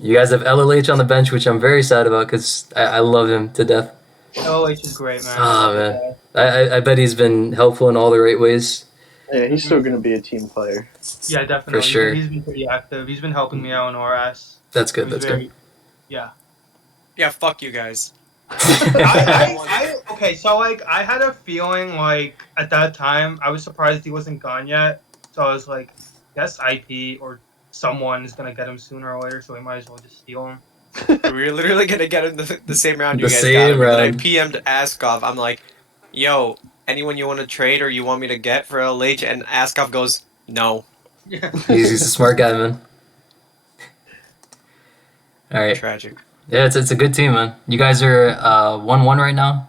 You guys have LLH on the bench, which I'm very sad about because I love him to death. LH is great, man. Ah, man. I bet he's been helpful in all the right ways. Yeah, he's still gonna be a team player. Yeah, definitely. For sure. He's been pretty active. He's been helping me out in RS. That's good, He was that's good. Yeah. Yeah, fuck you guys. Okay, so like I had a feeling like at that time I was surprised he wasn't gone yet. So I was like, guess IP or someone is gonna get him sooner or later, so we might as well just steal him. We were literally gonna get him the same round you The guys same got him. And then I round. PM'd Askov. I'm like, yo, anyone you want to trade or you want me to get for LH? And Askov goes, no. Yeah. He's a smart guy, man. All right. Tragic. Yeah, it's a good team, man. You guys are 1-1 right now.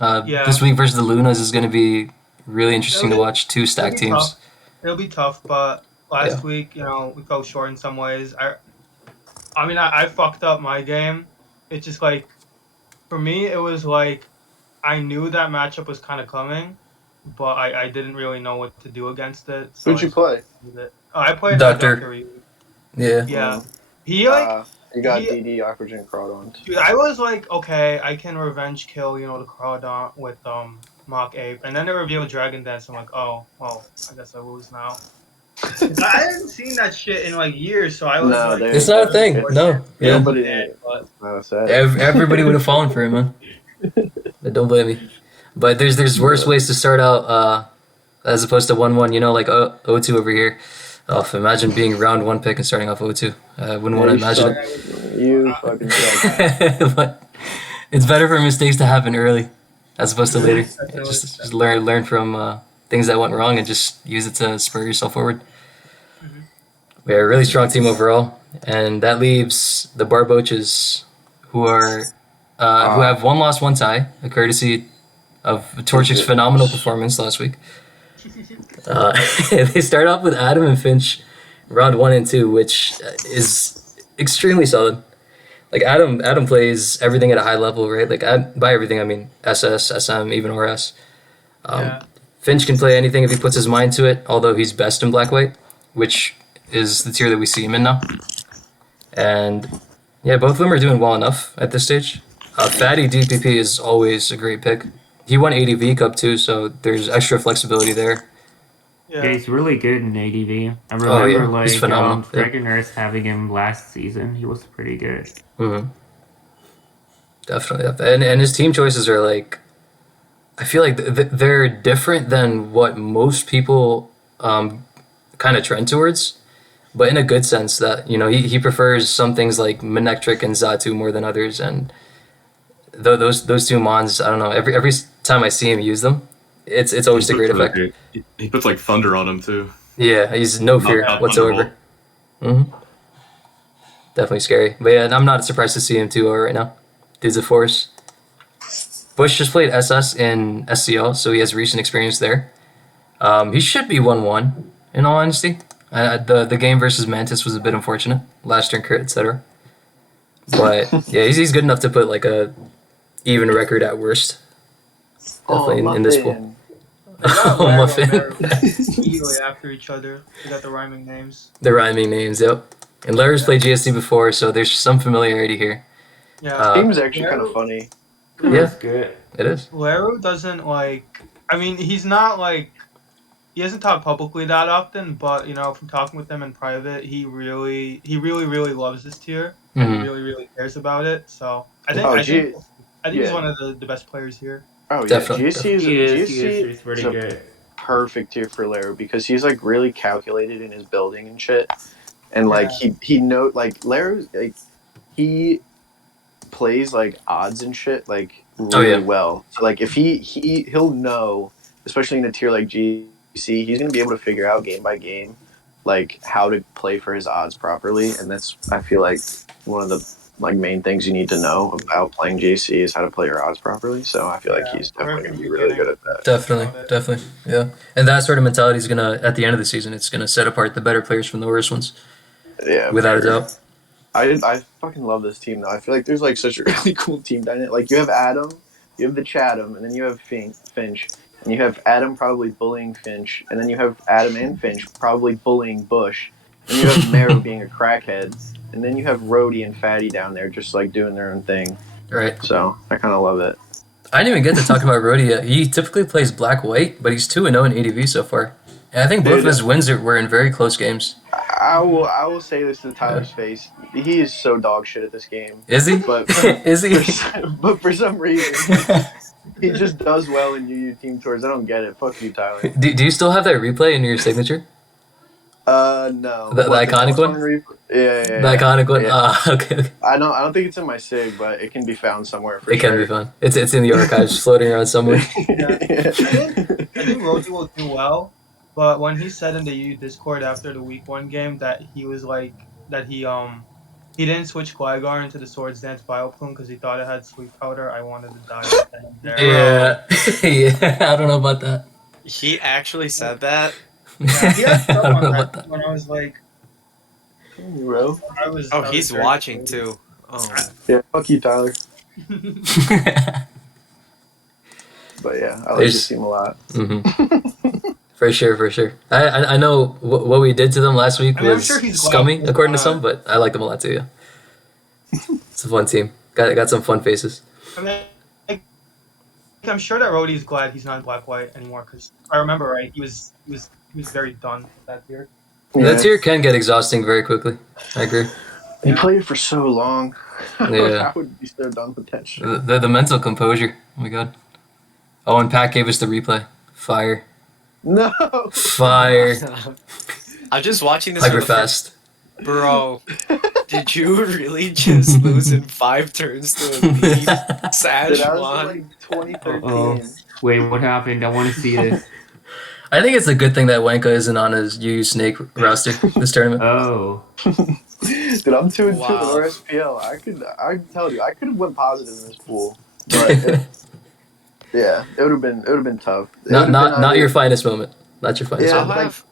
Yeah. This week versus the Lunas is going to be really interesting to watch. Two stack It'll be teams. tough. It'll be tough, but last Yeah. week, we fell short in some ways. I fucked up my game. It's just like, for me, it was like, I knew that matchup was kind of coming, but I didn't really know what to do against it. So Who'd you play? I played Doctor. Dr. Yeah. Yeah. He like, You got he- DD, Aquagen, Crawdon. dude, I was like, okay, I can revenge kill, the Crawdon with Mock Ape, and then they revealed Dragon Dance. I'm like, oh, well, I guess I lose now. I hadn't seen that shit in like years, so I was No, like, they- It's not a thing. No. Yeah. Nobody yeah, did. but No, sad. Everybody would have fallen for him, man. But don't blame me. But there's worse ways to start out as opposed to 1-1. Like O2 over here. Oh, imagine being round 1 pick and starting off O2. I wouldn't want to imagine it. You fucking suck. But it's better for mistakes to happen early as opposed to later. Definitely. Just learn from things that went wrong and just use it to spur yourself forward. We are a really strong team overall, and that leaves the Barboaches, who are who have 1 loss, 1 tie, a courtesy of Torchic's phenomenal performance last week. They start off with Adam and Finch, round 1 and 2, which is extremely solid. Like Adam plays everything at a high level, right? Like by everything I mean SS, SM, even RS. yeah. Finch can play anything if he puts his mind to it, although he's best in black-white, which is the tier that we see him in now. And yeah, both of them are doing well enough at this stage. Fatty DPP is always a great pick. He won ADV Cup too, so there's extra flexibility there. Yeah, Yeah. he's really good in ADV. I Oh, yeah. remember He's phenomenal, yeah. Dragonairs having him last season. He was pretty good. Mm-hmm. Definitely, and his team choices are like, I feel like they're different than what most people kind of trend towards, but in a good sense that he prefers some things like Manectric and Zatu more than others, and those two mons, I don't know, every time I see him use them, it's always a great effect. He puts like thunder on him too. Yeah, he's no fear Not whatsoever. Definitely scary. But yeah, I'm not surprised to see him 2-0 right now. Dude's a force. Bush just played SS in SCL, so he has recent experience there. He should be 1-1, in all honesty. The game versus Mantis was a bit unfortunate. Last turn crit, etc. But yeah, he's good enough to put like a even record at worst. Definitely in this pool. Oh, Muffin. Immediately after each other. We got the rhyming names. The rhyming names, yep. And Larry's played GSD before, so there's some familiarity here. Yeah. Team's actually kind of funny. That's good. It is. L.A.P.R.A.S doesn't like. I mean, he's not like. He hasn't talked publicly that often, but you know, from talking with him in private, he really loves this tier. And he really cares about it. So I think he's one of the best players here. Oh yeah, Definitely. GSC is pretty good. Perfect tier for L.A.P.R.A.S because he's like really calculated in his building and shit, and like he know like L.A.P.R.A.S like he plays like odds and shit like really well. So like if he'll know, especially in a tier like GC, he's gonna be able to figure out game by game like how to play for his odds properly, and that's I feel like one of the like main things you need to know about playing GC is how to play your odds properly. So I feel like he's definitely gonna be really good at that. Definitely, yeah. And that sort of mentality is gonna, at the end of the season, it's gonna set apart the better players from the worst ones. Yeah, without a doubt. I fucking love this team though. I feel like there's like such a really cool team dynamic. Like you have Adam, you have the Chatham, and then you have Finch, and you have Adam probably bullying Finch, and then you have Adam and Finch probably bullying Bush, and you have Mero being a crackhead, and then you have Rhodey and Fatty down there just like doing their own thing. Right. So I kind of love it. I didn't even get to talk about Rhodey yet. He typically plays black-white, but he's 2-0 in ADV so far. And I think both of his wins were in very close games. I will say this to Tyler's face. He is so dog shit at this game. Is he? But Is he? But for some reason, he just does well in UU team tours. I don't get it. Fuck you, Tyler. Do you still have that replay in your signature? No. The iconic one? Yeah. The iconic one? Yeah. Okay. I don't think it's in my sig, but it can be found somewhere for It sure. can be found. It's in the archives floating around somewhere. Yeah. I think Rhodey will do well, but when he said in the UU Discord after the week 1 game that he was like that he didn't switch Gligar into the Swords Dance Bioplume because he thought it had Sweet Powder, I wanted to die there. Yeah. Yeah, I don't know about that. He actually said that? Yeah, he had stuff I don't on know that about that. when I was like, Bro. I was. Oh, I was he's very watching excited. too. Oh. Yeah, fuck you, Tyler. But yeah, I like this team a lot. For sure. I know what we did to them last week was scummy, according to some, but I like them a lot too, yeah. It's a fun team. Got some fun faces. I mean, I'm sure that Rhodey's glad he's not black-white anymore because I remember right, he was very done with that tier. Yeah. That tier can get exhausting very quickly. I agree. He played it for so long. Yeah. I would be so done with that shit. The mental composure. Oh my god. Oh, and Pat gave us the replay. Fire. No. Fire. I'm just watching this. Hyper fast. Bro, did you really just lose in 5 turns to a beat? Dude, that was Sajuan? like 2013. Uh-oh. Wait, what happened? I want to see this. I think it's a good thing that Wanka isn't on his UU Snake roster this tournament. Oh. Dude, I'm 2-2 in Wow. RSPL. I tell you, I could have went positive in this pool, but yeah, it would have been tough. Not your finest moment. Not your finest Yeah, moment.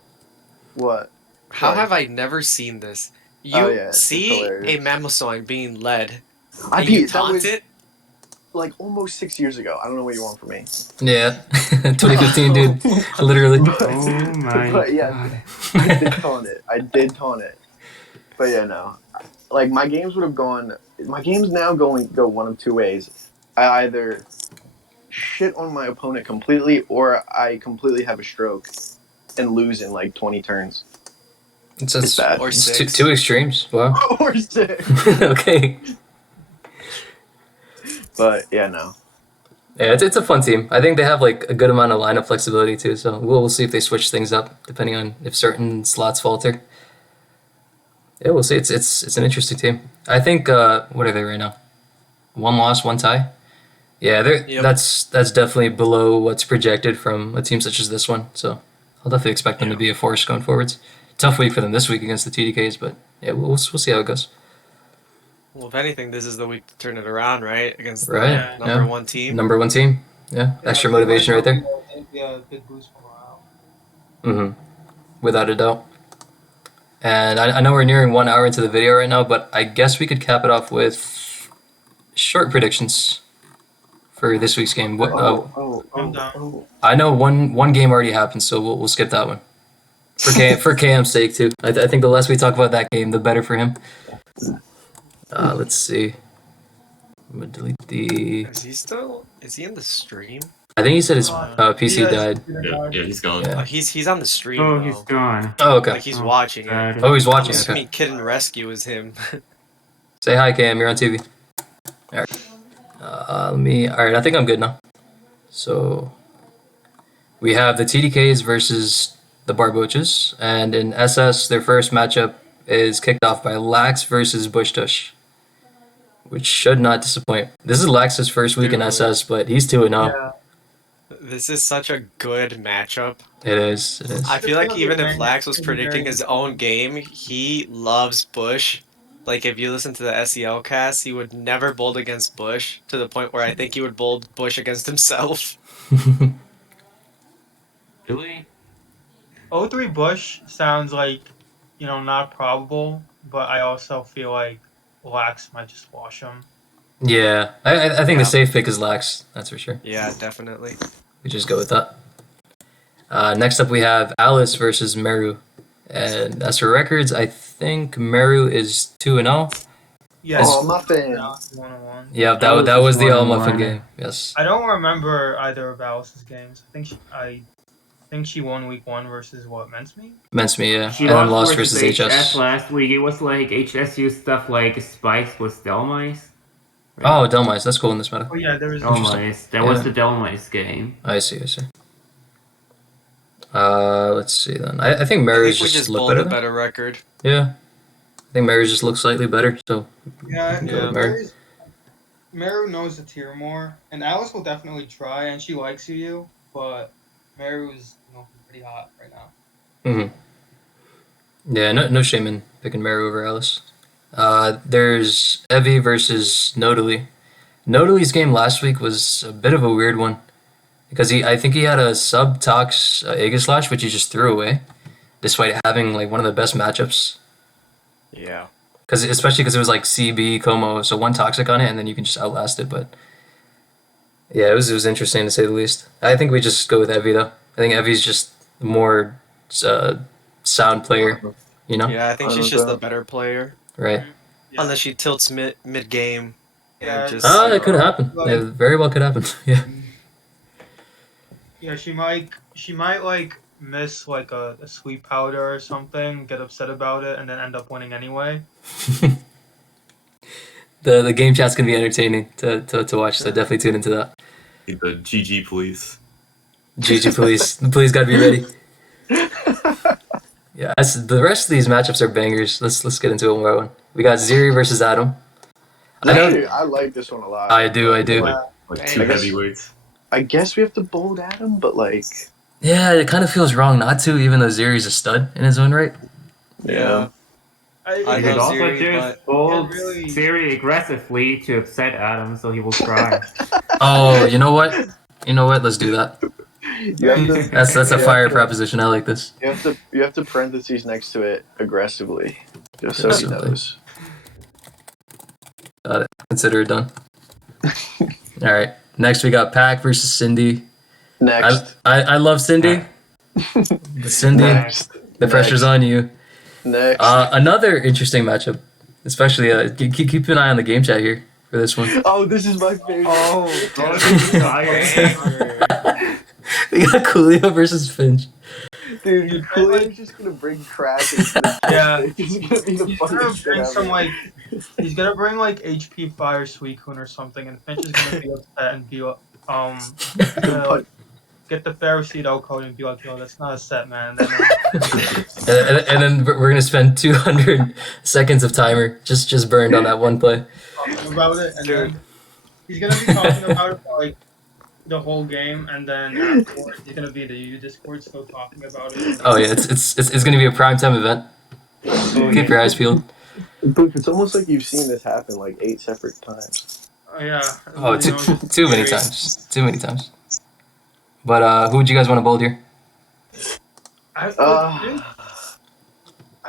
What? How have I never seen this? You Oh, yeah, it's see a hilarious. Mammosoid being led, I and you beat that taunt was it? like almost 6 years ago. I don't know what you want from me. Yeah. 2015, dude. Literally. Oh my But yeah, god. I did taunt it. But yeah, no. Like my games would have gone. My games now go one of two ways. I either shit on my opponent completely, or I completely have a stroke and lose in like 20 turns. It's bad. Or It's 6. two extremes. Wow. Or 6. Okay. But yeah, no. Yeah, it's a fun team. I think they have like a good amount of lineup flexibility too. So we'll see if they switch things up depending on if certain slots falter. Yeah, we'll see. It's an interesting team. I think what are they right now? 1 loss, 1 tie. Yeah, Yep. that's definitely below what's projected from a team such as this one. So I'll definitely expect them to be a force going forwards. Tough week for them this week against the TDKs, but yeah, we'll see how it goes. Well, if anything, this is the week to turn it around, right? Against the Right? Yeah. number Yeah. one team. Number one team. Yeah, extra motivation right there. Yeah, good boost for morale. Mm-hmm. Without a doubt. And I know we're nearing 1 hour into the video right now, but I guess we could cap it off with short predictions for this week's game. What? I know one game already happened, so we'll skip that one. For KM's sake too. I think the less we talk about that game, the better for him. Let's see. I'm gonna delete the. Is he in the stream? I think he said his PC died. Yeah, he's gone. Yeah. He's on the stream. Oh, though. he's gone. Oh, okay. Like he's watching it. Oh, he's I'm watching. assuming Okay. Kitten Rescue is him. Say hi, Cam. You're on TV. All right. All right. I think I'm good now. So we have the TDKs versus the Barboaches, and in SS, their first matchup is kicked off by Lax versus Bush Tush, which should not disappoint. This is Lax's first week in SS, but he's 2-0. Yeah. This is such a good matchup. It is. I feel like even if Lax was predicting his own game, he loves Bush. Like if you listen to the SCL cast, he would never bold against Bush to the point where I think he would bold Bush against himself. Really? 03 Bush sounds like, not probable, but I also feel like Lax might just wash him. Yeah, I think the safe pick is Lax. That's for sure. Yeah, definitely. We just go with that. Next up, we have Alice versus Meru. And as for records, I think Meru is 2-0. Yeah. Oh, Muffin. 1-1. Yeah, that Alice was is the All 1-1. Muffin game. Yes. I don't remember either of Alice's games. I think she won week 1 versus Men's Men's me, yeah. She And then lost lost versus HS. last week. It was like HSU stuff like Spikes was Delmice. Oh, Delmice. That's cool in this meta. Oh yeah, there was Delmice. That was the Delmice game. I see. Let's see then. I think Mary's we just bold look a better. better record. Yeah. I think Mary's just looks slightly better, so Yeah, Yeah. Meru knows the tier more, and Alice will definitely try, and she likes you, but Meru's pretty hot right now. yeah, no shame in picking Mary over Alice. There's Evie versus Nodally. Nodaly's game last week was a bit of a weird one because I think he had a sub-tox Aegislash, which he just threw away, despite having like one of the best matchups. Yeah. Especially because it was like CB, Como, so one toxic on it, and then you can just outlast it. But yeah, it was interesting to say the least. I think we just go with Evie though. I think Evie's just more sound player, Yeah, I think she's just the better player. right? Yeah. Unless she tilts mid game. Yeah. And just, It could happen. It very well could happen. Yeah. Yeah, she might like miss like a sweet powder or something, get upset about it, and then end up winning anyway. The game chat's gonna be entertaining to watch, so definitely tune into that. The GG police. GG police. The police gotta be ready. Yeah, the rest of these matchups are bangers. Let's get into it one by one. We got Ziri versus Adam. Actually, I like this one a lot. I do. Like two I guess- heavyweights. I guess we have to bold Adam, but like, Yeah, it kind of feels wrong not to, even though Ziri's a stud in his own right. Yeah. I You love could also Ziri, just but- bold Really- Siri aggressively to upset Adam so he will cry. Oh, you know what? Let's do that. you have to. That's a you fire have to- proposition. I like this. You have to parentheses next to it aggressively, just so he Aggressively. knows. Got it. Consider it done. All right. Next, we got Pack versus Cindy. Next, I love Cindy. Cindy, next, the pressure's on you. next. Another interesting matchup, especially keep an eye on the game chat here for this one. Oh, this is my favorite. We got Coolio versus Finch. Dude, Coolio's just gonna bring crack into the Yeah. It's gonna be the He's gonna funniest shit bring ever. he's gonna bring like HP Fire Suicune or something, and Finch is gonna be upset and be get the Ferrocito code and be like, yo, that's not a set, man. And then, and then we're gonna spend 200 seconds of timer just burned on that one play. talking about it, and then He's gonna be talking about it for like the whole game, and then afterwards he's gonna be in the U Discord still talking about it. Oh yeah, it's gonna be a primetime event. Keep your eyes peeled. Boof, it's almost like you've seen this happen like 8 separate times. Yeah. Oh, you know, too many serious. times. Too many times. But who would you guys want to bold here? I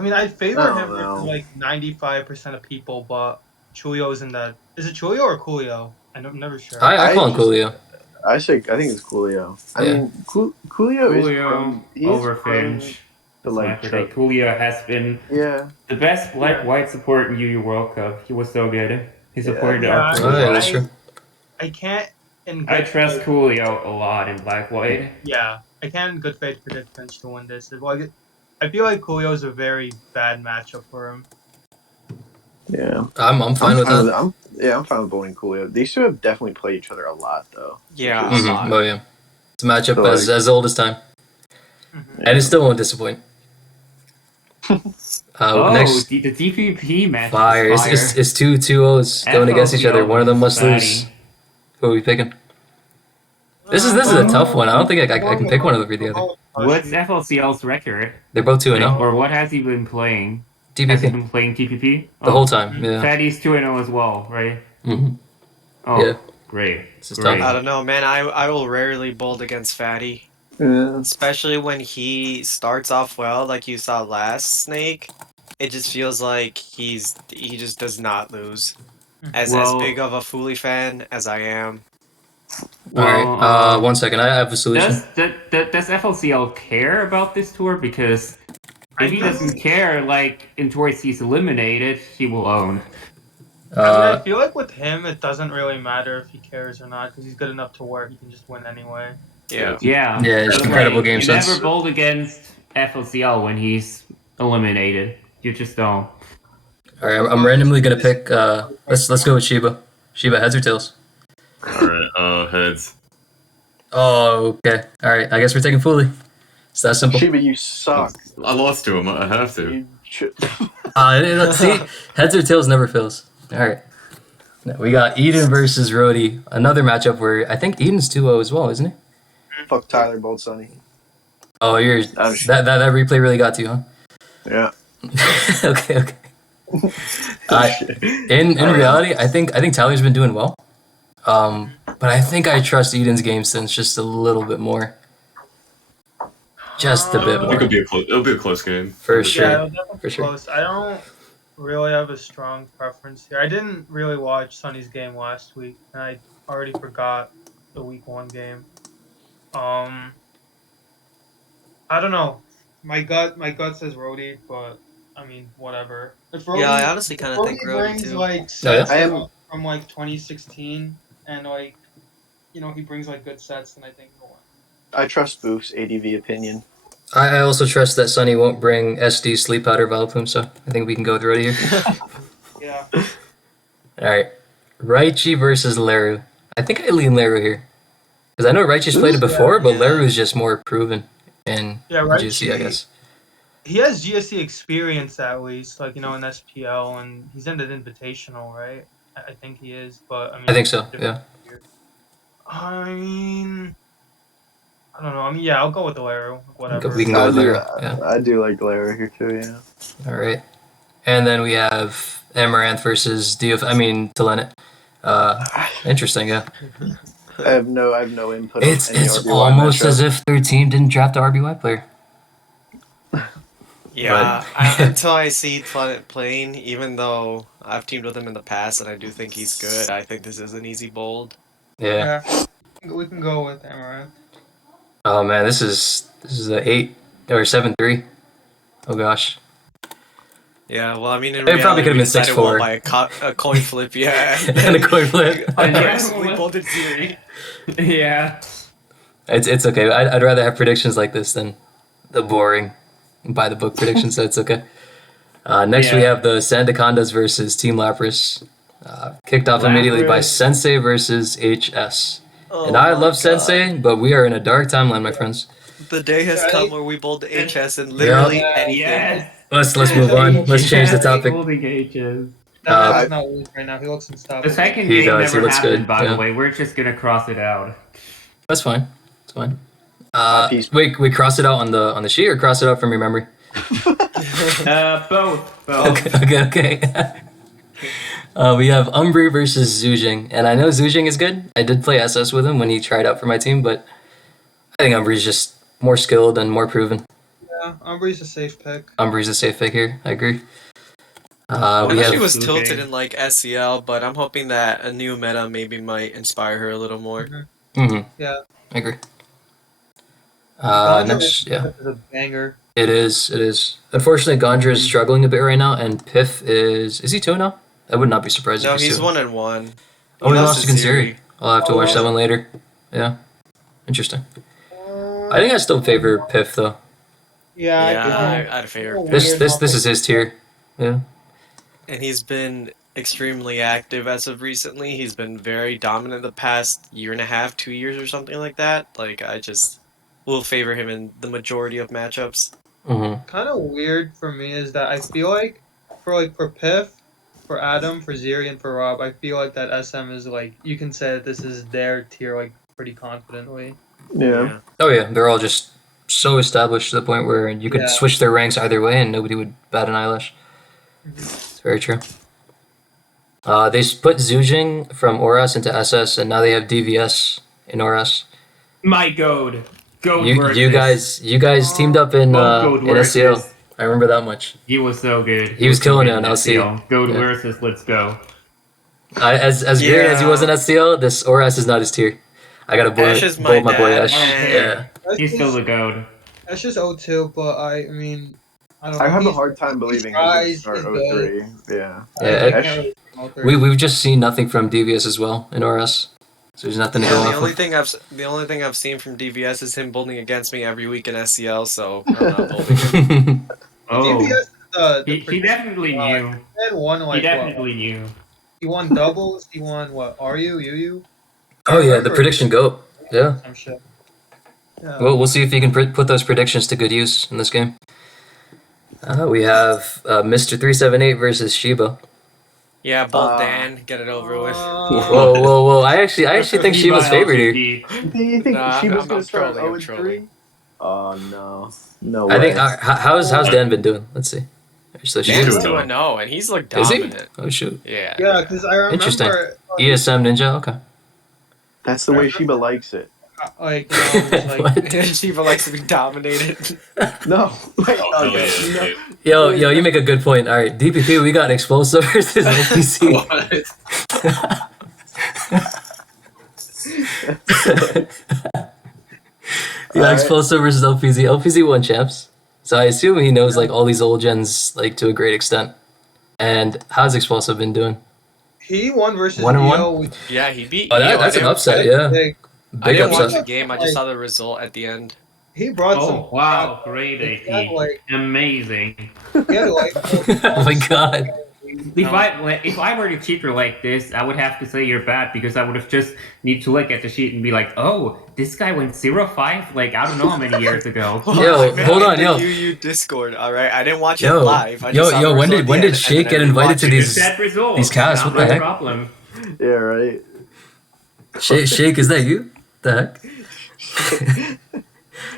mean, I favor I him don't know. with like 95% of people, but Chulio's in that. Is it Chulio or Coolio? I'm never sure. I call him Coolio. I think it's Coolio. I Yeah. mean, Coolio is Coolio over Finch. to like Coolio has been the best white support in UU World Cup. He was so good. He supported our Oh, yeah, that's true. I can't. I trust Coolio a lot in black-white. Yeah, I can in good faith predict Finch to win this. I feel like Coolio is a very bad matchup for him. Yeah, I'm fine with that. I'm fine with bowling Coolio. These two have definitely played each other a lot, though. Yeah, Which is- a lot. Oh yeah, it's a matchup So, like- as old as time, and it still won't disappoint. Next the DPP match. fire. It's two 2-0s going against each other. One of them must lose. Who are we picking? This is a tough one. I don't think I can pick one over the other. What's FLCL's record? They're both 2-0. Or what has he been playing? Has he TPP been playing TPP? the whole time. Yeah. Fatty's 2-0 as well, right? Mm-hmm. Oh, Yeah. great. This is Great. tough. I don't know, man. I will rarely bold against Fatty, Yeah. especially when he starts off well, like you saw last Snake. It just feels like he just does not lose. As big of a Fooly fan as I am. All right. 1 second. I have a solution. Does FLCL care about this tour? Because if he doesn't care, like in tours he's eliminated, he will own. I feel like with him, it doesn't really matter if he cares or not, because he's good enough to where he can just win anyway. Yeah. Yeah. It's But, incredible game you sense. never bold against FLCL when he's eliminated. You just don't. All right. I'm randomly gonna pick. Let's go with Shiba. Shiba, heads or tails? Alright, heads. Oh, okay. All right. I guess we're taking Fooly. It's that simple. Shiba, you suck. I lost to him. I have to. You should- See, heads or tails never fails. All right. Now, we got Eden versus Rhodey. Another matchup where I think Eden's 2-0 as well, isn't he? Fuck Tyler, bold Sonny. Oh, that replay really got to you, huh? Yeah. Okay. In reality, I think Tyler's been doing well. But I think I trust Eden's game sense just a little bit more. Just a bit more. It'll be a close game. For sure. Yeah, it'll definitely For be sure. close. I don't really have a strong preference here. I didn't really watch Sonny's game last week, and I already forgot the week 1 game. I don't know. My gut says Rhodey, but I mean, whatever. If Rhodey, Yeah, I honestly kind of think Rhodey brings too. like Oh, yeah? sets I am- from like 2016, and like, he brings like good sets, then I think he'll win. I trust Boof's ADV opinion. I also trust that Sunny won't bring SD, Sleep Powder, Vileplume, so I think we can go with Rhodey here. Yeah. Alright. Raichi versus Leru. I think I lean Leru here. Because I know Raichi's played it before, but Leru is just more proven in GC, I guess. He has GSC experience at least, like, in SPL, and he's in the Invitational, right? I think he is, but I mean... I think so, yeah. I mean... I don't know. I mean, yeah, I'll go with the Lero. Whatever. We can go with Leru, yeah. I do like Lara here too, yeah. Alright. And then we have Amaranth versus Telenet. Interesting, yeah. I have no input. It's on any it's RBY almost matchup. as if their team didn't draft a RBY player. Yeah, until I see Planet playing, even though I've teamed with him in the past and I do think he's good, I think this is an easy bold. Yeah. We can go with Amaranth. Oh man, this is a 8 or 7-3. Oh gosh. Yeah, well, I mean, in It probably reality, could've we been decided 6-4. one by a coin flip, yeah. And a coin flip. We bolded Ziri. Yeah. It's okay. I'd rather have predictions like this than the boring by the book predictions, so it's okay. Next we have the Sandacondas versus Team L.A.P.R.A.S. Kicked off immediately by Sensei versus HS. And I love Sensei, but we are in a dark timeline, my friends. The day has come where we bold HS and literally anything. Yes. Let's move on. Let's change the topic. Holding H's. That man Uh, does not lose right now. He looks The unstoppable. second He game does, he never looks happened, good, by yeah. the way. We're just gonna cross it out. That's fine. That's fine. Peace. Wait, we cross it out on the sheet or cross it out from your memory? Both. Okay. We have Umbri versus Zujing, and I know Zujing is good. I did play SS with him when he tried out for my team, but I think Umbri's just more skilled and more proven. Yeah, Umbree's a safe pick. Umbri's a safe pick here. I agree. I We know she have was Zujing. tilted in like SCL, but I'm hoping that a new meta maybe might inspire her a little more. Yeah. I agree. Gandra Next, yeah, is a banger. it is. It is. Unfortunately, Gandra is struggling a bit right now, and Piff is he 2 now? I would not be surprised No, if he's he's 2. 1-1. Oh, he lost to Kinsiri. I'll have to watch that Oh. one later. Yeah, interesting. I think I still favor Piff though. Yeah, Yeah, I'd favor This is his tier. Yeah. And he's been extremely active as of recently. He's been very dominant the past year and a half, 2 years or something like that. Like I just will favor him in the majority of matchups. Mm-hmm. kind of weird for me is that I feel like for Piff, for Adam, for Ziri, and for Rob, I feel like that SM is like you can say that this is their tier like pretty confidently. Yeah. Oh yeah, they're all just so established to the point where you could Yeah. switch their ranks either way and nobody would bat an eyelash. Mhm. It's very true. They put Zujing from Oras into SS, and now they have DVS in Oras. My goad. Goad You versus. guys teamed up in Goad SCL. versus. I remember that much. He was so good. He was killing it on LC. LC. Goad Yeah. versus. Let's go. As great as he was in SCL, this Oras is not his tier. I gotta Ash is my my boy dad. Ash. I don't care. Yeah. He's still the goad. That's just 0-2, but I mean, I don't know. I have a He's- hard time believing tries, he's gonna he's start good. 03. Yeah. I Yeah, can't Ash- really say 0-3. We've just seen nothing from DVS as well in Oras, so there's nothing to go Yeah, off of. the only thing I've seen from DVS is him building against me every week in SCL, so I'm not building him. Oh. DPS is the He definitely knew. He had won He like definitely knew. he won doubles. He won what? UU? Oh yeah, the prediction goat. Yeah. Some shit. Yeah. Well, we'll see if you can put those predictions to good use in this game. We have Mr. 378 versus Shiba. Yeah, bolt Dan, get it over with. Whoa! I actually think Shiba's favored here. LGD. Do you think Nah, Shiba's I'm gonna start trolling, I'm 0-3? trolling. Oh no. No way. I think how's Dan been doing? Let's see. So Dan's doing Shiba. 2-0, and he's like Is he? dominant. Oh shoot. Yeah. Yeah, because I remember Interesting. ESM Ninja. Okay. That's the way Shiba likes it. like just, like What? Shiva likes to be dominated. No. Like, Oh, okay. yeah, No. Yo, you make a good point. All right, DPP, we got Explosive versus NPC. What? Yeah, Alright. Explosive versus LPZ. LPZ won champs, so I assume he knows like all these old gens like to a great extent. And how's Explosive been doing? he won versus 1-1? EO, which Yeah, he beat. Oh, Eo. that's I an didn't- upset. Yeah, big. I big didn't watch upset. the game. I just saw the result at the end. He brought some. Oh wow, great He had AP. like, Amazing. he had like Oh my god. If I were the cheater like this, I would have to say you're bad because I would have just need to look at the sheet and be like, oh, this guy went 0-5 like I don't know how many years ago. Yo, Man, hold in on, the yo. UU Discord. All right, I didn't watch it Yo, live. I yo, just saw yo, the when result did at the end, Shake and get then I invited to rewatched it. these- That result. These casts, Not what the my heck? problem. Yeah, right. Shake, is that you? The heck?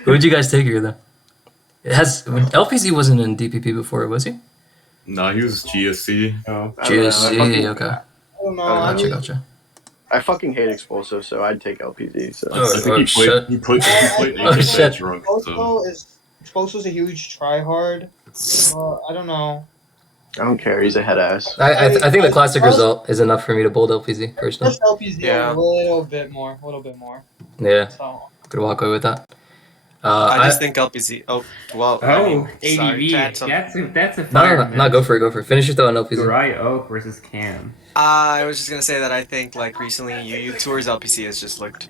Who would you guys take here though? It has LPZ wasn't in DPP before, was he? Nah, he was GSC. Oh. I don't know, I GSC, fucking- okay. I don't know. I Gotcha, mean, gotcha. I fucking hate Explosive, so I'd take LPZ. So. Oh, I think he shit. played. He played Oh, naked shit. drunk. So. Exposo is Exposo's a huge tryhard. I don't know. I don't care. He's a head ass. I think the classic result is enough for me to bold LPZ personally. Just LPZ Yeah. a little bit more. Yeah, So could walk away with that. I just think LPZ. Oh, well. I Oh, mean, sorry, ADV. chat, some- That's a No, fire. no, go for it. Finish your thought on LPZ. Uriah Oak versus Cam. I was just gonna say that I think like recently UU Tours LPC has just looked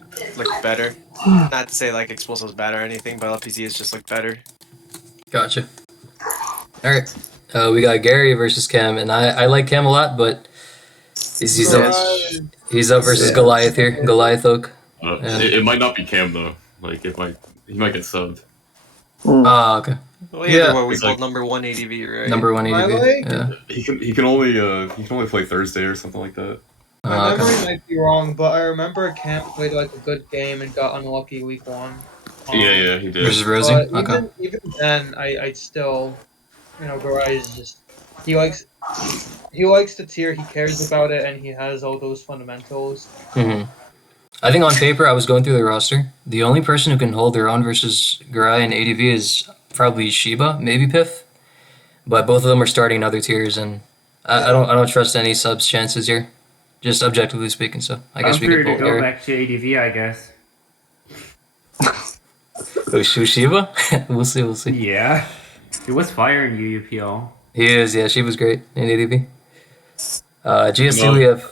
better. Not to say like Explosive's bad or anything, but LPC has just looked better. Gotcha. All right, we got Gary versus Cam, and I like Cam a lot, but he's up versus Yeah. Goliath here. Goliath Oak. Yeah. It might not be Cam though. Like he might get subbed. Ah, okay. Well, either Yeah. way, we It's both like- number 1 ADV, right? Number 1 My ADV. like- Yeah. He can only play Thursday or something like that. My Ah, memory okay. might be wrong, but I remember Camp played like a good game and got unlucky week 1. Yeah, he did. Versus Rosie. But Okay. even then, I'd still, Garai is just he likes the tier, he cares about it, and he has all those fundamentals. Hmm. I think on paper, I was going through the roster. The only person who can hold their own versus Garai and ADV is probably Shiba, maybe Piff, but both of them are starting in other tiers, and I don't trust any subs chances here, just objectively speaking. So I guess I'm we free could to pull go Eric. back to ADV, I guess. Oh, Shiba? We'll see. We'll see. Yeah. It was fire in UUPL. He is. Yeah, Shiba's great in ADV. GSC, No. we have.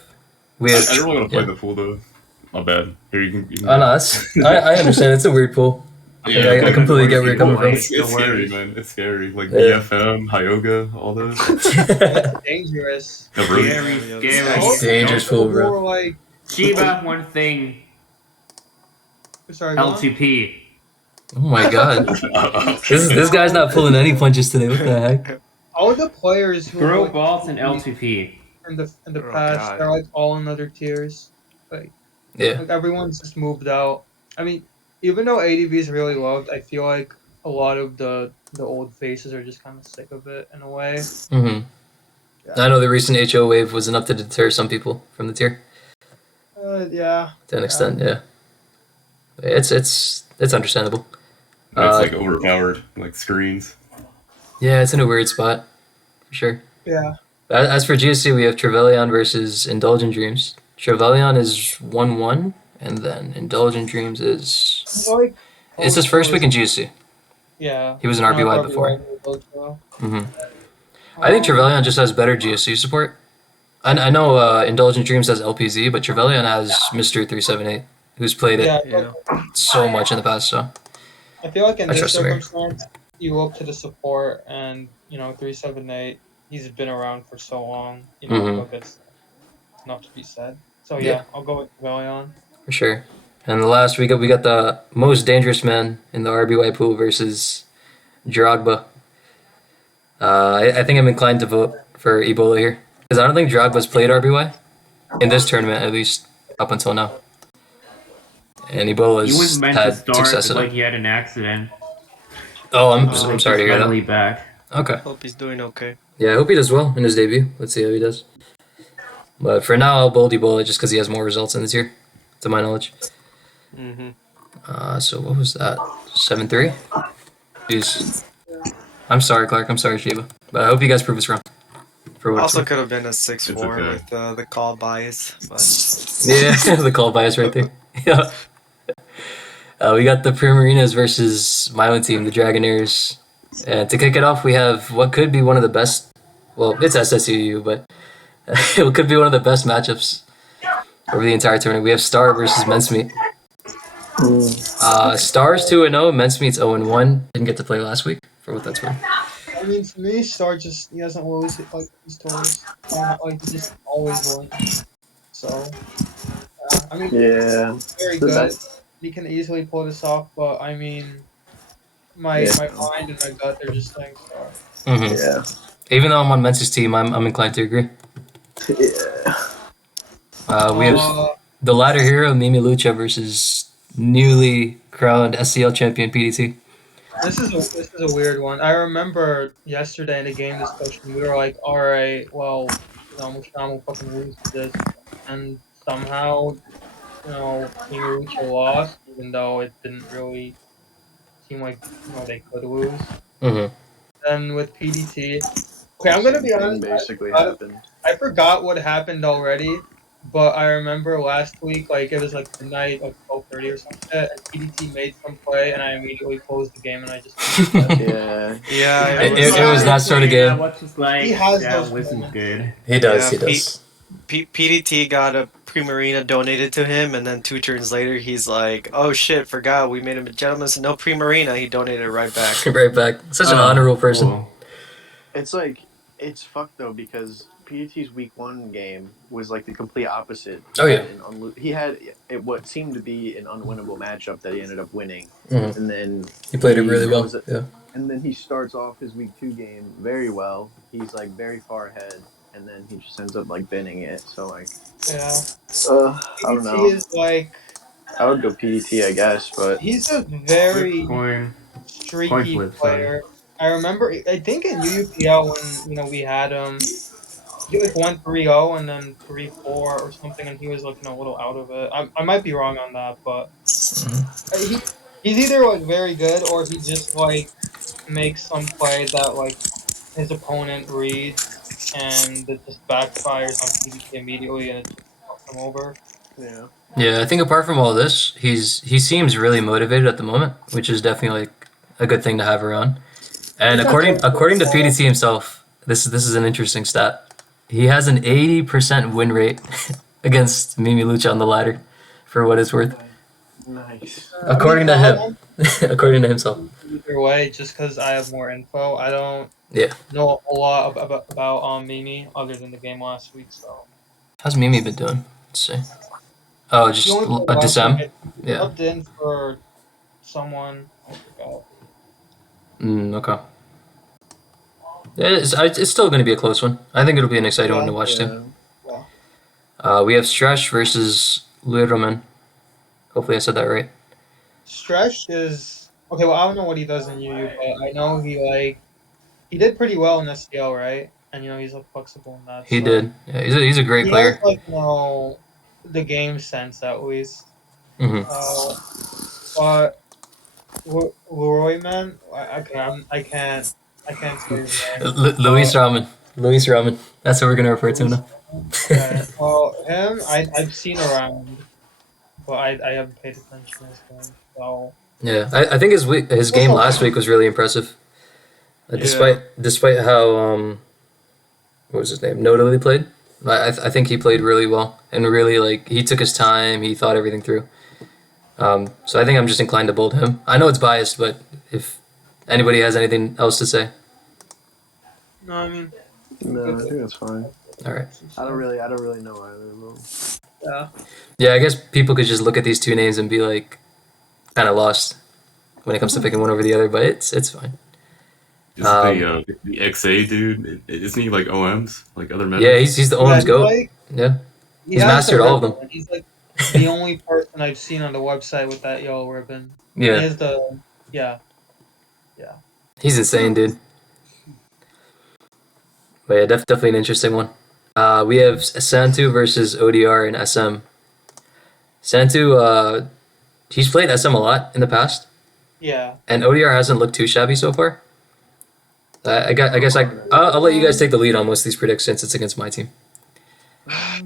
I don't really want to play yeah. the pool though. My bad. Here you can. Oh, no, I understand. It's a weird pool. Yeah, I completely get where you're coming from. It's No scary, worries. man. It's scary. Like Yeah. BFM, Hyoga, all those. It's dangerous. Yeah, really. Very Yeah, scary. yeah. Dangerous pool, bro. More like Shiba, one thing. sorry, go on. L2P. Oh my god. This guy's not pulling any punches today. What the heck? All the players who Grow like, balls and L2P. in the Oh, past, God. they're like all in other tiers. Yeah. Like everyone's just moved out. I mean, even though ADV is really loved, I feel like a lot of the old faces are just kind of sick of it in a way. Mm-hmm. I know the recent HO wave was enough to deter some people from the tier Yeah. to an extent. Yeah. It's understandable. It's like overpowered, like screens. Yeah, it's in a weird spot, for sure. Yeah. As for GSC, we have Trevelyan versus Indulgent Dreams. Trevelyan is 1-1, and then Indulgent Dreams is... Like, It's his first week in GSC. Yeah. He was an RBY before. Mm-hmm. I think Trevelyan just has better GSC support. I know Indulgent Dreams has LPZ, but Trevelyan has Mr. 378, who's played it Yeah. so much in the past, so... I feel like in I this trust him here. circumstance, you look to the support, and 378. He's been around for so long. Mhm. Look, it's enough to be said. So Yeah. yeah, I'll go with Valion. For sure. And the last we got the most dangerous man in the RBY pool versus Drogba. I think I'm inclined to vote for Ebola here because I don't think Drogba's played RBY in this tournament, at least up until now. And He Ebola's was meant to had start, success but in like it. he had an accident. Oh, I'm So, like, sorry to he's hear finally that. back. Okay. Hope he's doing okay. Yeah, I hope he does well in his debut. Let's see how he does. But for now, I'll bold Ebola just because he has more results in the tier, to my knowledge. Mm-hmm. So what was that? 7-3? Jeez. I'm sorry, Clark. I'm sorry, Shiba. But I hope you guys prove us wrong. For what it's Also worth. could have been a 6-4 It's okay. with the call bias. But Yeah, the call bias right there. Yeah. We got the Primarinas versus my own team, the Dragonairs. And to kick it off, we have what could be one of the best. Well, it's SSUU, but it could be one of the best matchups over the entire tournament. We have Star versus Mencemeat. Star's 2-0, Mencemeat's 0-1. Didn't get to play last week, for what that's worth. I mean, for me, Star he doesn't lose like his toys. Like he just always wins. So, I mean, Yeah. very The good. best- He can easily pull this off, but I mean, my mind and my gut, they're just saying Star. Mm-hmm. Yeah. Even though I'm on Mence's team, I'm inclined to agree. Yeah. We have the ladder hero, Mimi Lucha, versus newly crowned SCL champion PDT. This is a weird one. I remember yesterday in the game discussion, we were like, all right, well, Musham will fucking lose to this, and somehow, Lucha lost, even though it didn't really seem like they could lose. Mm-hmm. Then with PDT, okay, I'm gonna be Same thing honest. basically happened. I forgot what happened already, but I remember last week, like it was like midnight, like 12:30 or something, and PDT made some play, and I immediately closed the game, and I just. Yeah. yeah, It was that sort of game. What's his like? He has that those wasn't moments. good. He does. Yeah, He does. PDT got a Primarina donated to him, and then 2 turns later, he's like, "Oh shit, forgot we made him a gentleman, so no Primarina." He donated it right back. Right back. Such an honorable person. Cool. It's like, it's fucked though because PDT's week 1 game was like the complete opposite. Oh, yeah. He had what seemed to be an unwinnable matchup that he ended up winning, Mhm. and then He played it really well. Yeah. and then he starts off his week 2 game very well. He's like very far ahead, and then he just ends up like binning it. So like, Yeah. I don't PDT know. is like I would go PDT, I guess, but he's a Flip very coin streaky flip, sorry. player. I remember, I think in UUPL when we had him, he like went 3-0 and then 3-4 or something, and he was like a little out of it. I might be wrong on that, but he's either like very good or he just like makes some play that like his opponent reads and it just backfires on PDT immediately and it just fucks him over. yeah. Yeah, I think apart from all this, he seems really motivated at the moment, which is definitely like a good thing to have around. And He's according to PDT himself, this is an interesting stat. He has an 80% win rate against Mimi Lucha on the ladder, for what it's worth. Nice. According to him. According to himself. Either way, just because I have more info, I don't Yeah. know a lot about Mimi other than the game last week. So How's Mimi been doing? Let's see. Oh, just he only played a once. Decem? He Yeah. subbed in for someone. I forgot. Okay. Yeah, it's still going to be a close one. I think it'll be an exciting one to watch too. Yeah. We have Stresh versus Ludoman. Hopefully I said that right. Stretch is okay. Well, I don't know what he does in UU, but I know he did pretty well in SCL, right? And he's like flexible in that. He So did. Yeah, he's a great he player. has like the game sense at least. Hmm. But Leroy man, I can't say his name. Luis Ramen. Luis Ramen. That's what we're gonna refer to him now. Okay. Well, him I've seen around, but I haven't paid attention to his game. So Yeah, I think his game last week was really impressive. Despite how what was his name? Notably played. I think he played really well and really like he took his time. He thought everything through. So I think I'm just inclined to bold him. I know it's biased, but if anybody has anything else to say, no, I mean No, I think that's fine. all right. I don't really know either of them. Yeah. Yeah, I guess people could just look at these two names and be like, kind of lost when it comes to picking one over the other, but it's fine. Is the XA dude? Isn't he like OMs like other members? Yeah, he's the OM's goat. Yeah, he's has mastered the all of ribbon. them. He's like the only person I've seen on the website with that yellow ribbon. Yeah, He has yeah. he's insane, dude. But yeah, definitely an interesting one. We have Santu versus ODR and SM. Santu, he's played SM a lot in the past, Yeah. and ODR hasn't looked too shabby so far. I guess I'll let you guys take the lead on most of these predictions since it's against my team. I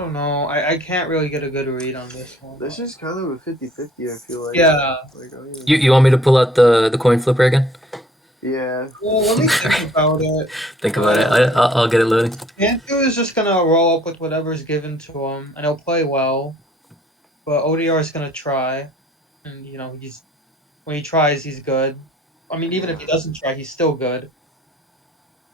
don't know. I can't really get a good read on this one. This is kind of a 50-50, I feel like. Yeah. Like, You want me to pull out the coin flipper again? yeah. Well, let me think about it. Think about it. I'll get it loading. Antu is just gonna roll up with whatever's given to him, and he'll play well. But ODR is gonna try, and when he tries, he's good. I mean, even if he doesn't try, he's still good.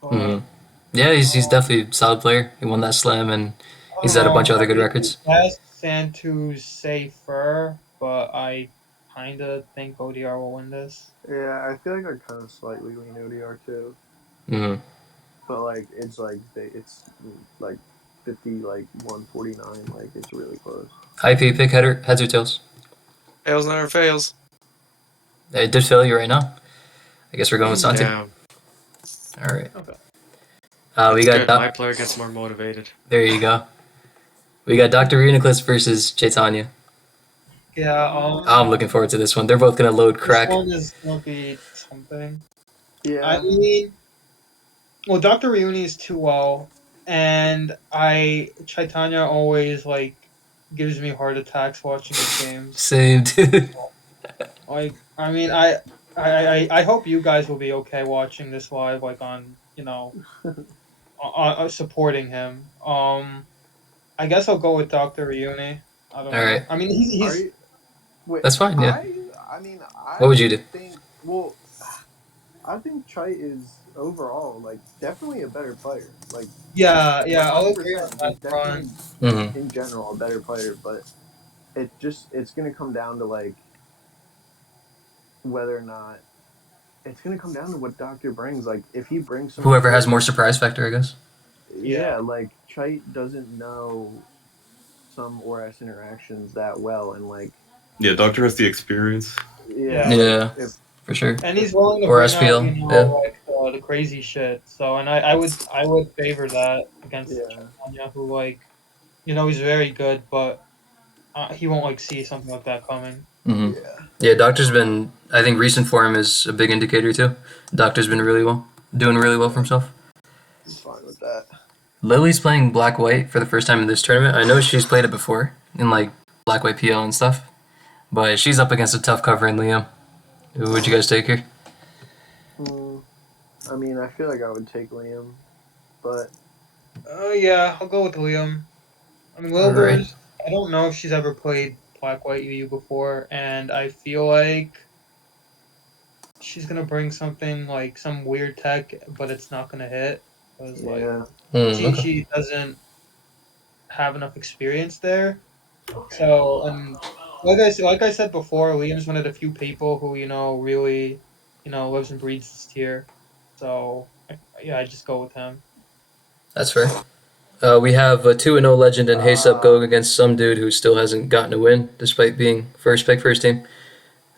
Mm-hmm. Yeah, he's definitely a solid player. He won that slam, and he's had a bunch of other good records. Yes, Santu's safer, but I kind of think ODR will win this. Yeah, I feel like I kind of slightly lean ODR too. Mm-hmm. But like it's like 50 like 149, like it's really close. IP pick heads or tails? Tails never fails. It did fail you right now. I guess we're going with Santi. Yeah. All right. Okay. We got my player gets more motivated. There you go. We got Dr. Uniclus versus Chaitanya. Yeah. I'm looking forward to this one. They're both gonna load crack. This one is gonna be something. Yeah. I mean, well, Dr. Reuni is too well, and Chaitanya always like gives me heart attacks watching his games. Same, dude. Like, I mean, I hope you guys will be okay watching this live, like on supporting him. I guess I'll go with Dr. Reuni. I don't know. Alright. I mean, he's That's fine, yeah. I mean, What would you do? Well, I think Chite is overall like definitely a better player. Like Yeah, one I'll hundred agree on percent. that He's front. definitely Mm-hmm. in general a better player, but it's gonna come down to like whether or not it's gonna come down to what Doctor brings. Like if he brings some Whoever has shit, more surprise factor, I guess. yeah, like Chite doesn't know some ORS interactions that well, and like Yeah, Doctor has the experience. yeah, Yeah. like Yeah, if for sure. And he's willing to Or bring out, SPL, yeah. like the crazy shit. So, and I would favor that against yeah, Tanya, who like, he's very good, but he won't like see something like that coming. Mm-hmm. yeah, Yeah, Doctor's been. I think recent form is a big indicator too. Doctor's been doing really well for himself. I'm fine with that. Lily's playing Black White for the first time in this tournament. I know she's played it before in like Black White PL and stuff, but she's up against a tough cover in Liam. Who would you guys take here? I mean, I feel like I would take Liam, but Yeah, I'll go with Liam. I mean, All right. Wilbur's. I don't know if she's ever played Black White UU before, and I feel like she's gonna bring something like some weird tech, but it's not gonna hit because like yeah, Okay. she doesn't have enough experience there. So, and like I said before, Liam's one of the few people who really lives and breathes this tier. So yeah, I just go with him. That's fair. We have a 2-0 legend and Haysub go against some dude who still hasn't gotten a win despite being first pick for his team.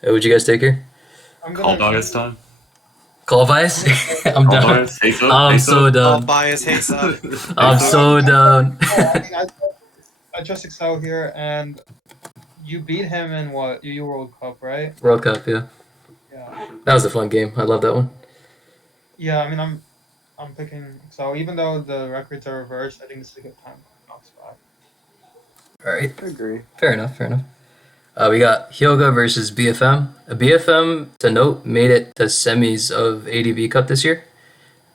Would you guys take here? I'm Call gonna. bias time. Call bias? I'm Call done. bias. Hates up. I'm hates so up. All done. bias hates up. I'm so done. I mean, I trust Accel here, and you beat him in what UU World Cup, right? World Cup, yeah. Yeah. That was a fun game. I love that one. Yeah, I mean, I'm picking Accel, even though the records are reversed. I think this is a good time to bounce back. All right. I agree. Fair enough. We got Hyoga versus BFM. BFM, to note, made it to semis of ADV Cup this year,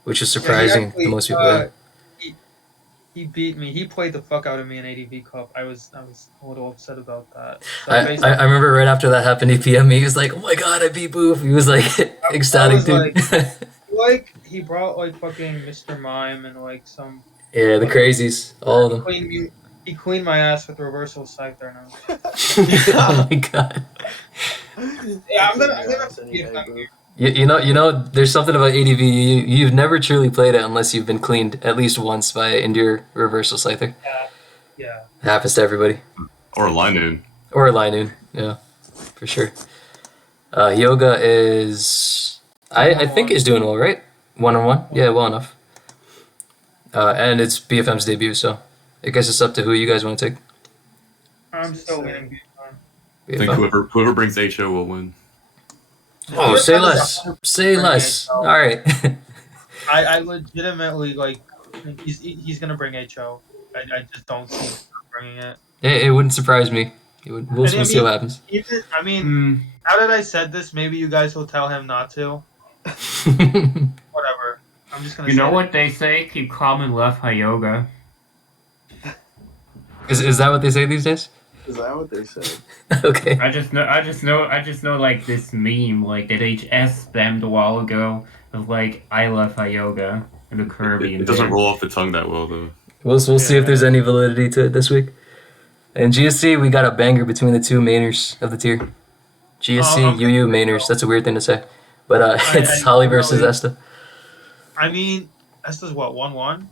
which is surprising to most people. Yeah. He beat me. He played the fuck out of me in ADV Cup. I was a little upset about that. So I remember right after that happened, he PM'd me. He was like, "Oh my god, I beat Bouff." He was like ecstatic, dude. He brought like fucking Mr. Mime and like some. Yeah, the crazies, all of them. He cleaned my ass with reversal scyther now. Oh my god. Yeah, I'm gonna You know, there's something about ADV. You've never truly played it unless you've been cleaned at least once by Indir Reversal Scyther. Yeah. It happens to everybody. Or Linun. Or Linun, yeah, for sure. Yoga is, I think is doing well, right? 1-on-1, yeah, well enough. And it's BFM's debut, so I guess it's up to who you guys want to take. I'm still winning BFM. I think whoever brings HO will win. Oh, say less. Say less. All right. I legitimately think he's gonna bring HO. I just don't see him bringing it. It wouldn't surprise me. We'll see what happens. Now that I said this, maybe you guys will tell him not to. Whatever. I'm just gonna. You know what they say? Keep calm and love Hyoga. Is that what they say these days? Is that what they say? Okay. I just know like this meme like that HS spammed a while ago of like I love Hyoga and the Kirby. It doesn't roll off the tongue that well though. We'll see if there's any validity to it this week. And GSC, we got a banger between the two mainers of the tier. GSC, UU mainers. That's a weird thing to say, but it's Holly versus Esta. I mean, Esta's what 1-1.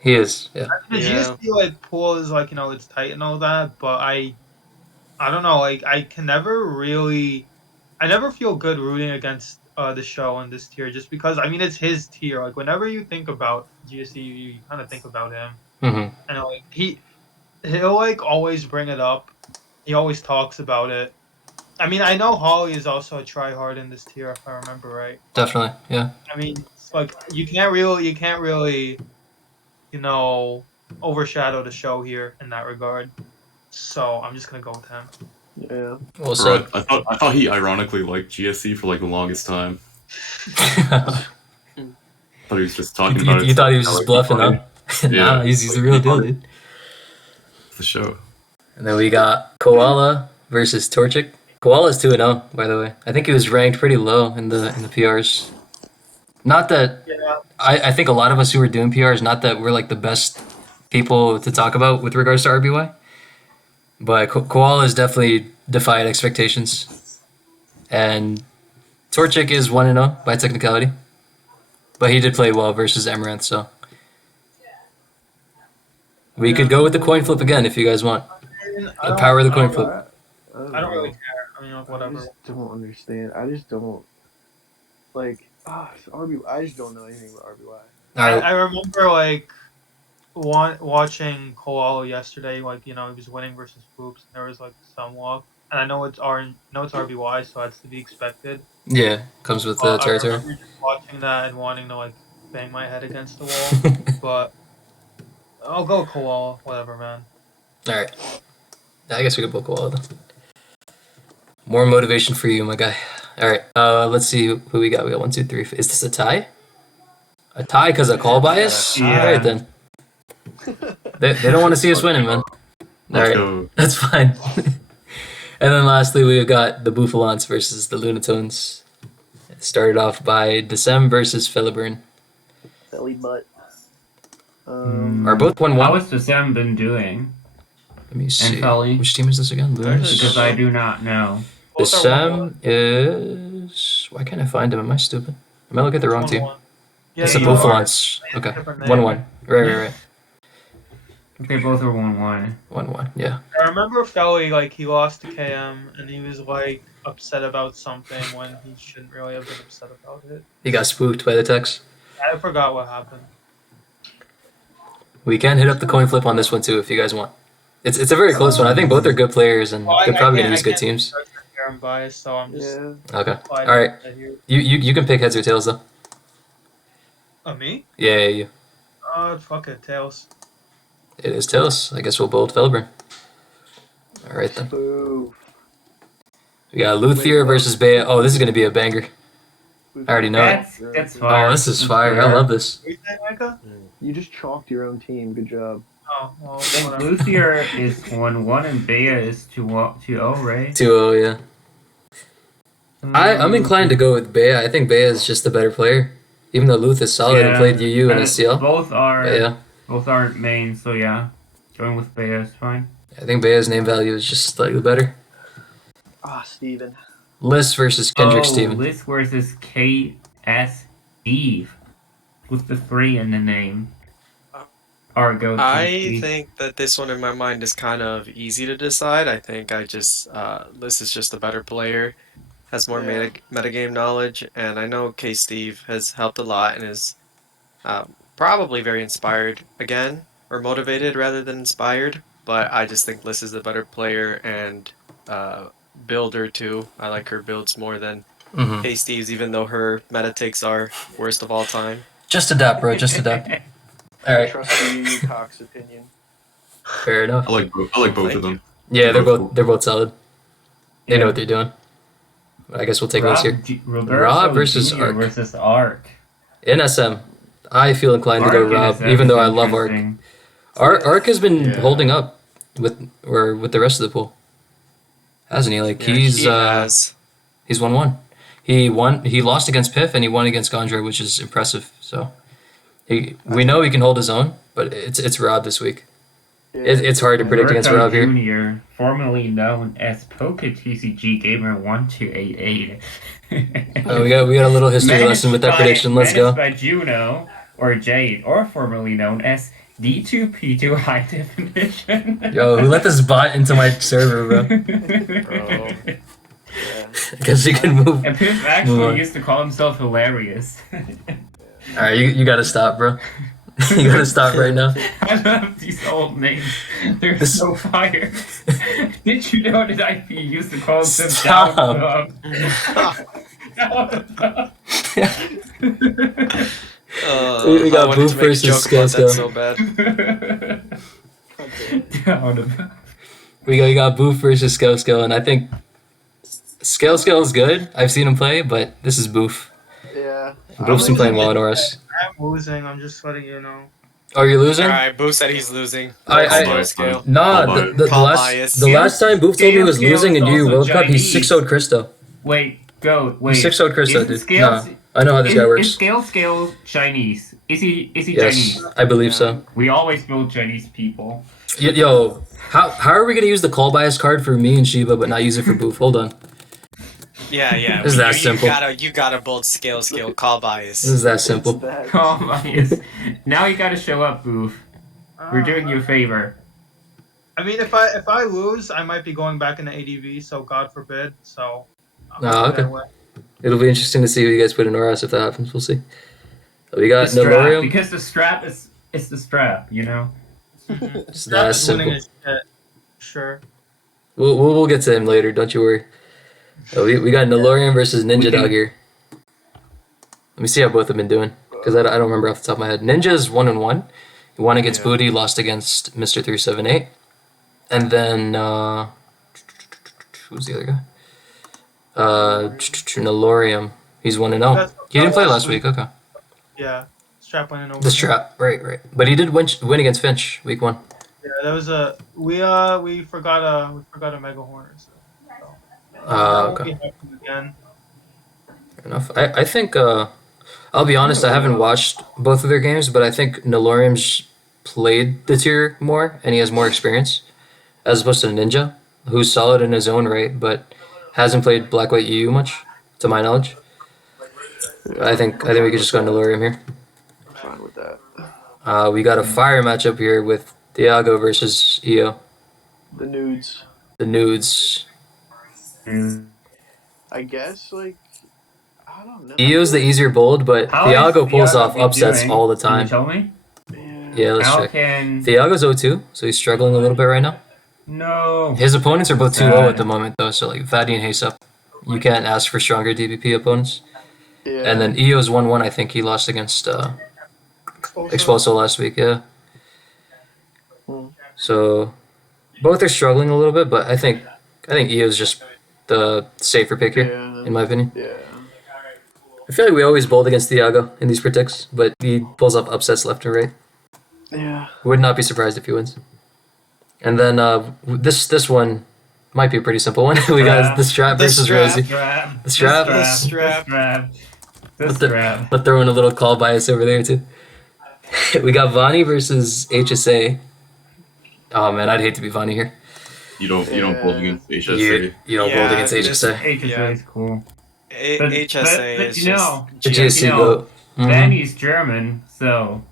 He is, yeah. The GSC pool is it's tight and all that, but I don't know. I never feel good rooting against the show in this tier just because it's his tier. Like whenever you think about GSC, you kind of think about him, and he'll always bring it up. He always talks about it. I know Holly is also a tryhard in this tier if I remember right. Definitely, yeah. You can't really overshadow the show here in that regard. So I'm just gonna go with him. Yeah. Well said. I thought he ironically liked GSC for the longest time. Thought he was just talking about it. You thought he was just bluffing, huh? Yeah. Nah, he's the real deal, dude. The show. And then we got Koala versus Torchic. Koala's 2-0, by the way. I think he was ranked pretty low in the PRs. Not that Yeah. I think a lot of us who are doing PRs, not that we're like the best people to talk about with regards to RBY, but Koala has definitely defied expectations. And Torchic is 1-0 by technicality. But he did play well versus Amaranth, so. We could go with the coin flip again if you guys want. The power of the coin flip. I don't really care. I mean, like, I whatever. just don't understand. I just don't like RB. I just don't know anything about RBY. Alright. I remember like watching Koala yesterday. Like, you know, he was winning versus Boops. There was like some luck, and I know it's RBY, so that's to be expected. Yeah, comes with the I territory. remember just watching that and wanting to like bang my head against the wall. But I'll go Koala. Whatever, man. Alright. I guess we could book Koala then. More motivation for you, my guy. Alright, let's see who we got. We got 1, 2, 3. Is this a tie? A tie because of call bias? Yeah. Alright then. They don't want to see us winning, man. Let's Alright, go. that's fine. And then lastly, we got the Bouffalants versus the Lunatones. It started off by Decem versus Philiburn. Belly butt. Are both 1-1? How has the Sam been doing? Let me see. Felly? Which team is this again? Lunars? Because I do not know. Decem is... Why can't I find him? Am I stupid? Am I looking at the wrong team? Yeah, It's the you are. Bouffalants. Okay. Different name. 1-1. Right. They both are 1-1. 1-1, yeah. I remember Felly, like, he lost to KM, and he was, like, upset about something when he shouldn't really have been upset about it. He got spooked by the text. I forgot what happened. We can hit up the coin flip on this one too if you guys want. It's a very close one. I think both are good players and they're probably going to use good teams. I'm biased, so I'm just... Yeah. Okay. Alright. You can pick heads or tails though. Me? Yeah, you. Fuck it, Tails. It is tails. I guess we'll bolt Felburn. Alright then. Boo. We got Luthier versus Bea. Oh, this is going to be a banger. I already know it. That's fire. Oh, this is fire. I love this. What do you think, Wanka? You just chalked your own team. Good job. Oh, well, I think whatever. Luthier is 1-1 and Bea is 2-0, right? 2-0, yeah. I'm inclined to go with Bea. I think Bea is just the better player. Even though Luth is solid and played UU and SCL. Both are But yeah. both aren't main, so yeah. Going with Bea is fine. I think Bea's name value is just slightly better. Steven. Liz versus Kendrick Steven. Liz versus KS Steve. With the 3 in the name. Or go to I Steve. think that this one in my mind is kind of easy to decide. I think Liz is just a better player, has more metagame knowledge, and I know K-Steve has helped a lot and is probably very inspired again, or motivated rather than inspired, but I just think Liz is the better player and builder too. I like her builds more than K-Steve's, even though her meta takes are worst of all time. Just adapt, bro. Just adapt. All right. Trust you, Cox's opinion. Fair enough. I like both of them. Yeah, they're both solid. They know what they're doing. I guess we'll take those here. Rob versus Jr. Arc. versus Arc. In SM, I feel inclined to go Rob, even though I love Arc. Arc has been holding up with the rest of the pool, hasn't he? Like Yeah, he has. he's 1-1. He lost against Piff and he won against Gondra, which is impressive. So we know he can hold his own, but it's Rob this week. Yeah. It's hard to predict against Rob here. Jr., formerly known as PokeTCG Gamer 1288. Oh, we got a little history lesson with that prediction. Let's go. Managed by Juno or Jade, or formerly known as D2P2 High Definition. Yo, who let this bot into my server, bro? Bro. I guess you can move. And Piff Move actually on. used to call himself hilarious. Alright, you gotta stop, bro. You gotta stop right now. I love these old names. They're This- so fire. Did you know that IP used to call himself Stop. Down We got I wanted Bouff to make a versus joke about Skelsco. that so bad. Down. We got Bouff versus Skelsco, and I think Skelsco is good. I've seen him play, but this is Bouff. Yeah. Bouff's been playing well in Oris. I'm losing, I'm just letting you know. Oh, you're losing? Alright, Boo said he's losing. I- Low scale. Nah, I'll the Call last bias. time Bouff told me he was Scales losing in also UU World Cup, he Chinese. 6-0'd Christo. Wait, go. Wait. He 6-0'd Christo, Isn't dude. Scales, I know how this guy Is works. Scale Chinese? Is he Yes, Chinese? I believe Yeah. so. We always build Chinese people. Yo, how are we gonna use the call bias card for me and Shiba, but not use it for Bouff? Hold on. Yeah, yeah. It's that simple. You gotta build scale call This bias. is that It's simple. that Oh my! Now you gotta show up, Bouff. We're doing you a favor. I mean, if I lose, I might be going back into ADV. So God forbid. So. Oh, okay. that way. It'll be interesting to see what you guys put in RS if that happens. We'll see. We got The strap, Nilorium. because the strap is it's the strap, you know. It's that simple. Winning is shit. Sure. We'll get to him later. Don't you worry. We got Nilorium versus Ninja Dog here. Let me see how both have been doing, because I don't remember off the top of my head. Ninja's 1-1. He won against Booty, lost against Mr. 378, and then who's the other guy? Nilorium. He's 1-0. He didn't play last week. Okay. Yeah. Strap winning over. The strap, right. But he did win against Finch week 1. Yeah, that was a we forgot a mega horner. So. Okay. Again. Fair enough. I think I'll be honest. I haven't watched both of their games, but I think Nilorium's played the tier more, and he has more experience, as opposed to Ninja, who's solid in his own right, but hasn't played Black White EU much, to my knowledge. I think we could just go Nilorium here. I'm fine with that. We got a fire matchup here with Thiago versus EO. The nudes. The nudes. I guess I don't know. EO's the easier bold, but How Thiago is pulls Thiago off upsets doing? all the Can you time. tell me? Yeah, let's How check. can Thiago's 0-2, so he's struggling a little bit right now. no? His opponents are both 2-0 Bad. at the moment, though, so like Vadi and Haste up. You can't ask for stronger DPP opponents. Yeah. And then EO's 1-1, I think he lost against Expulso last week, yeah. So both are struggling a little bit, but I think EO's just the safer pick here, in my opinion. Yeah. I feel like we always bold against Thiago in these predicts, but he pulls off upsets left and right. Yeah. Would not be surprised if he wins. And then this one might be a pretty simple one. We got the strap versus Rosie. Strap. The strap. The strap. strap. The But strap. But throwing a little call bias over there too. We got Vani versus HSA. Oh man, I'd hate to be Vani here. You don't bold against HSA. You don't bold against HSA. HSA is cool. HSA but is you know, just GSC go. Danny's German, so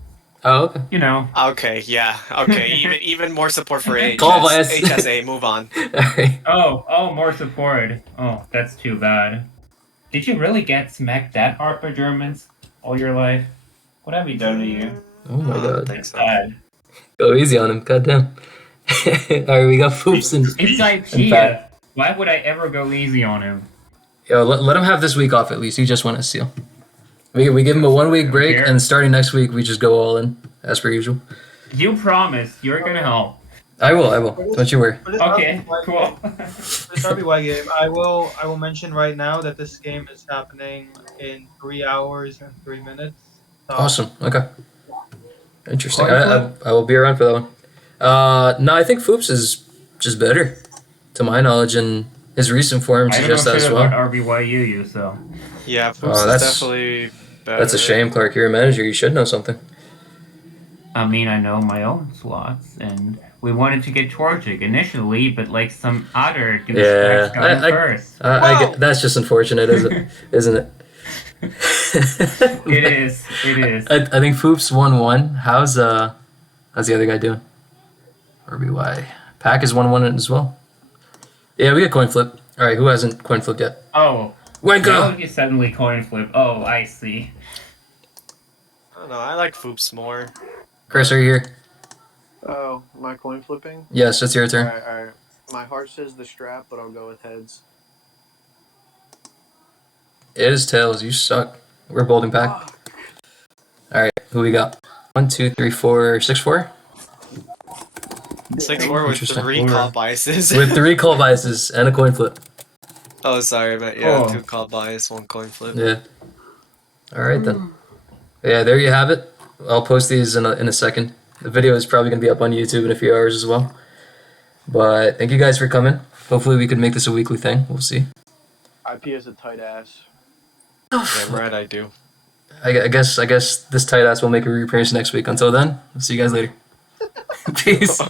Oh, okay. you know. okay. Yeah. Okay. Even more support for Call bias. HSA. Move on. Alright. Oh, more support. Oh, that's too bad. Did you really get smacked that hard by Germans all your life? What have we done to you? Oh my god. Thanks. Bad. Go easy on him. Goddamn. Alright, we got Foops and It's IKEA. Why would I ever go easy on him? yo, let him have this week off at least. He just won a seal. We give him a 1 week break, Here. and starting next week we just go all in as per usual. You promised you're gonna help. I will. Don't you worry. For this Okay, RBY cool. For this RBY game, I will mention right now that this game is happening in 3 hours and 3 minutes. So, Awesome. Okay. Interesting. Coin I will be around for that one. No, I think Foops is just better, to my knowledge, and his recent form I don't know suggests that shit as about well. RBYU, so. Yeah. Oh, Foops is that's- definitely better. That's a shame, Clark. You're a manager. You should know something. I mean, I know my own slots, and we wanted to get Torchic initially, but like some other Yeah, douchebags got I- first. I get, that's just unfortunate, isn't it? It is. I think Foops 1-1. How's the other guy doing? RBY. Pack is 1-1 as well. Yeah, we got coin flip. All right, who hasn't coin flipped yet? Oh, Wanka. now you suddenly coin flip. Oh, I see. I don't know. I like Foops more. Chris, are you here? Oh, am I coin flipping? Yes, it's your turn. All right. My heart says the strap, but I'll go with heads. It is tails. You suck. We're bolding pack. All right, who we got? 1, 2, 3, 4, 6-4. 6-4 with Interesting. 3 call biases. With 3 call biases and a coin flip. Oh, sorry, but yeah, Oh. 2 call bias, 1 coin flip. Yeah. All right then. Yeah, there you have it. I'll post these in a second. The video is probably gonna be up on YouTube in a few hours as well. But thank you guys for coming. Hopefully we can make this a weekly thing. We'll see. IP is a tight ass. Damn right I do. I guess this tight ass will make a reappearance next week. Until then, see you guys later. Peace.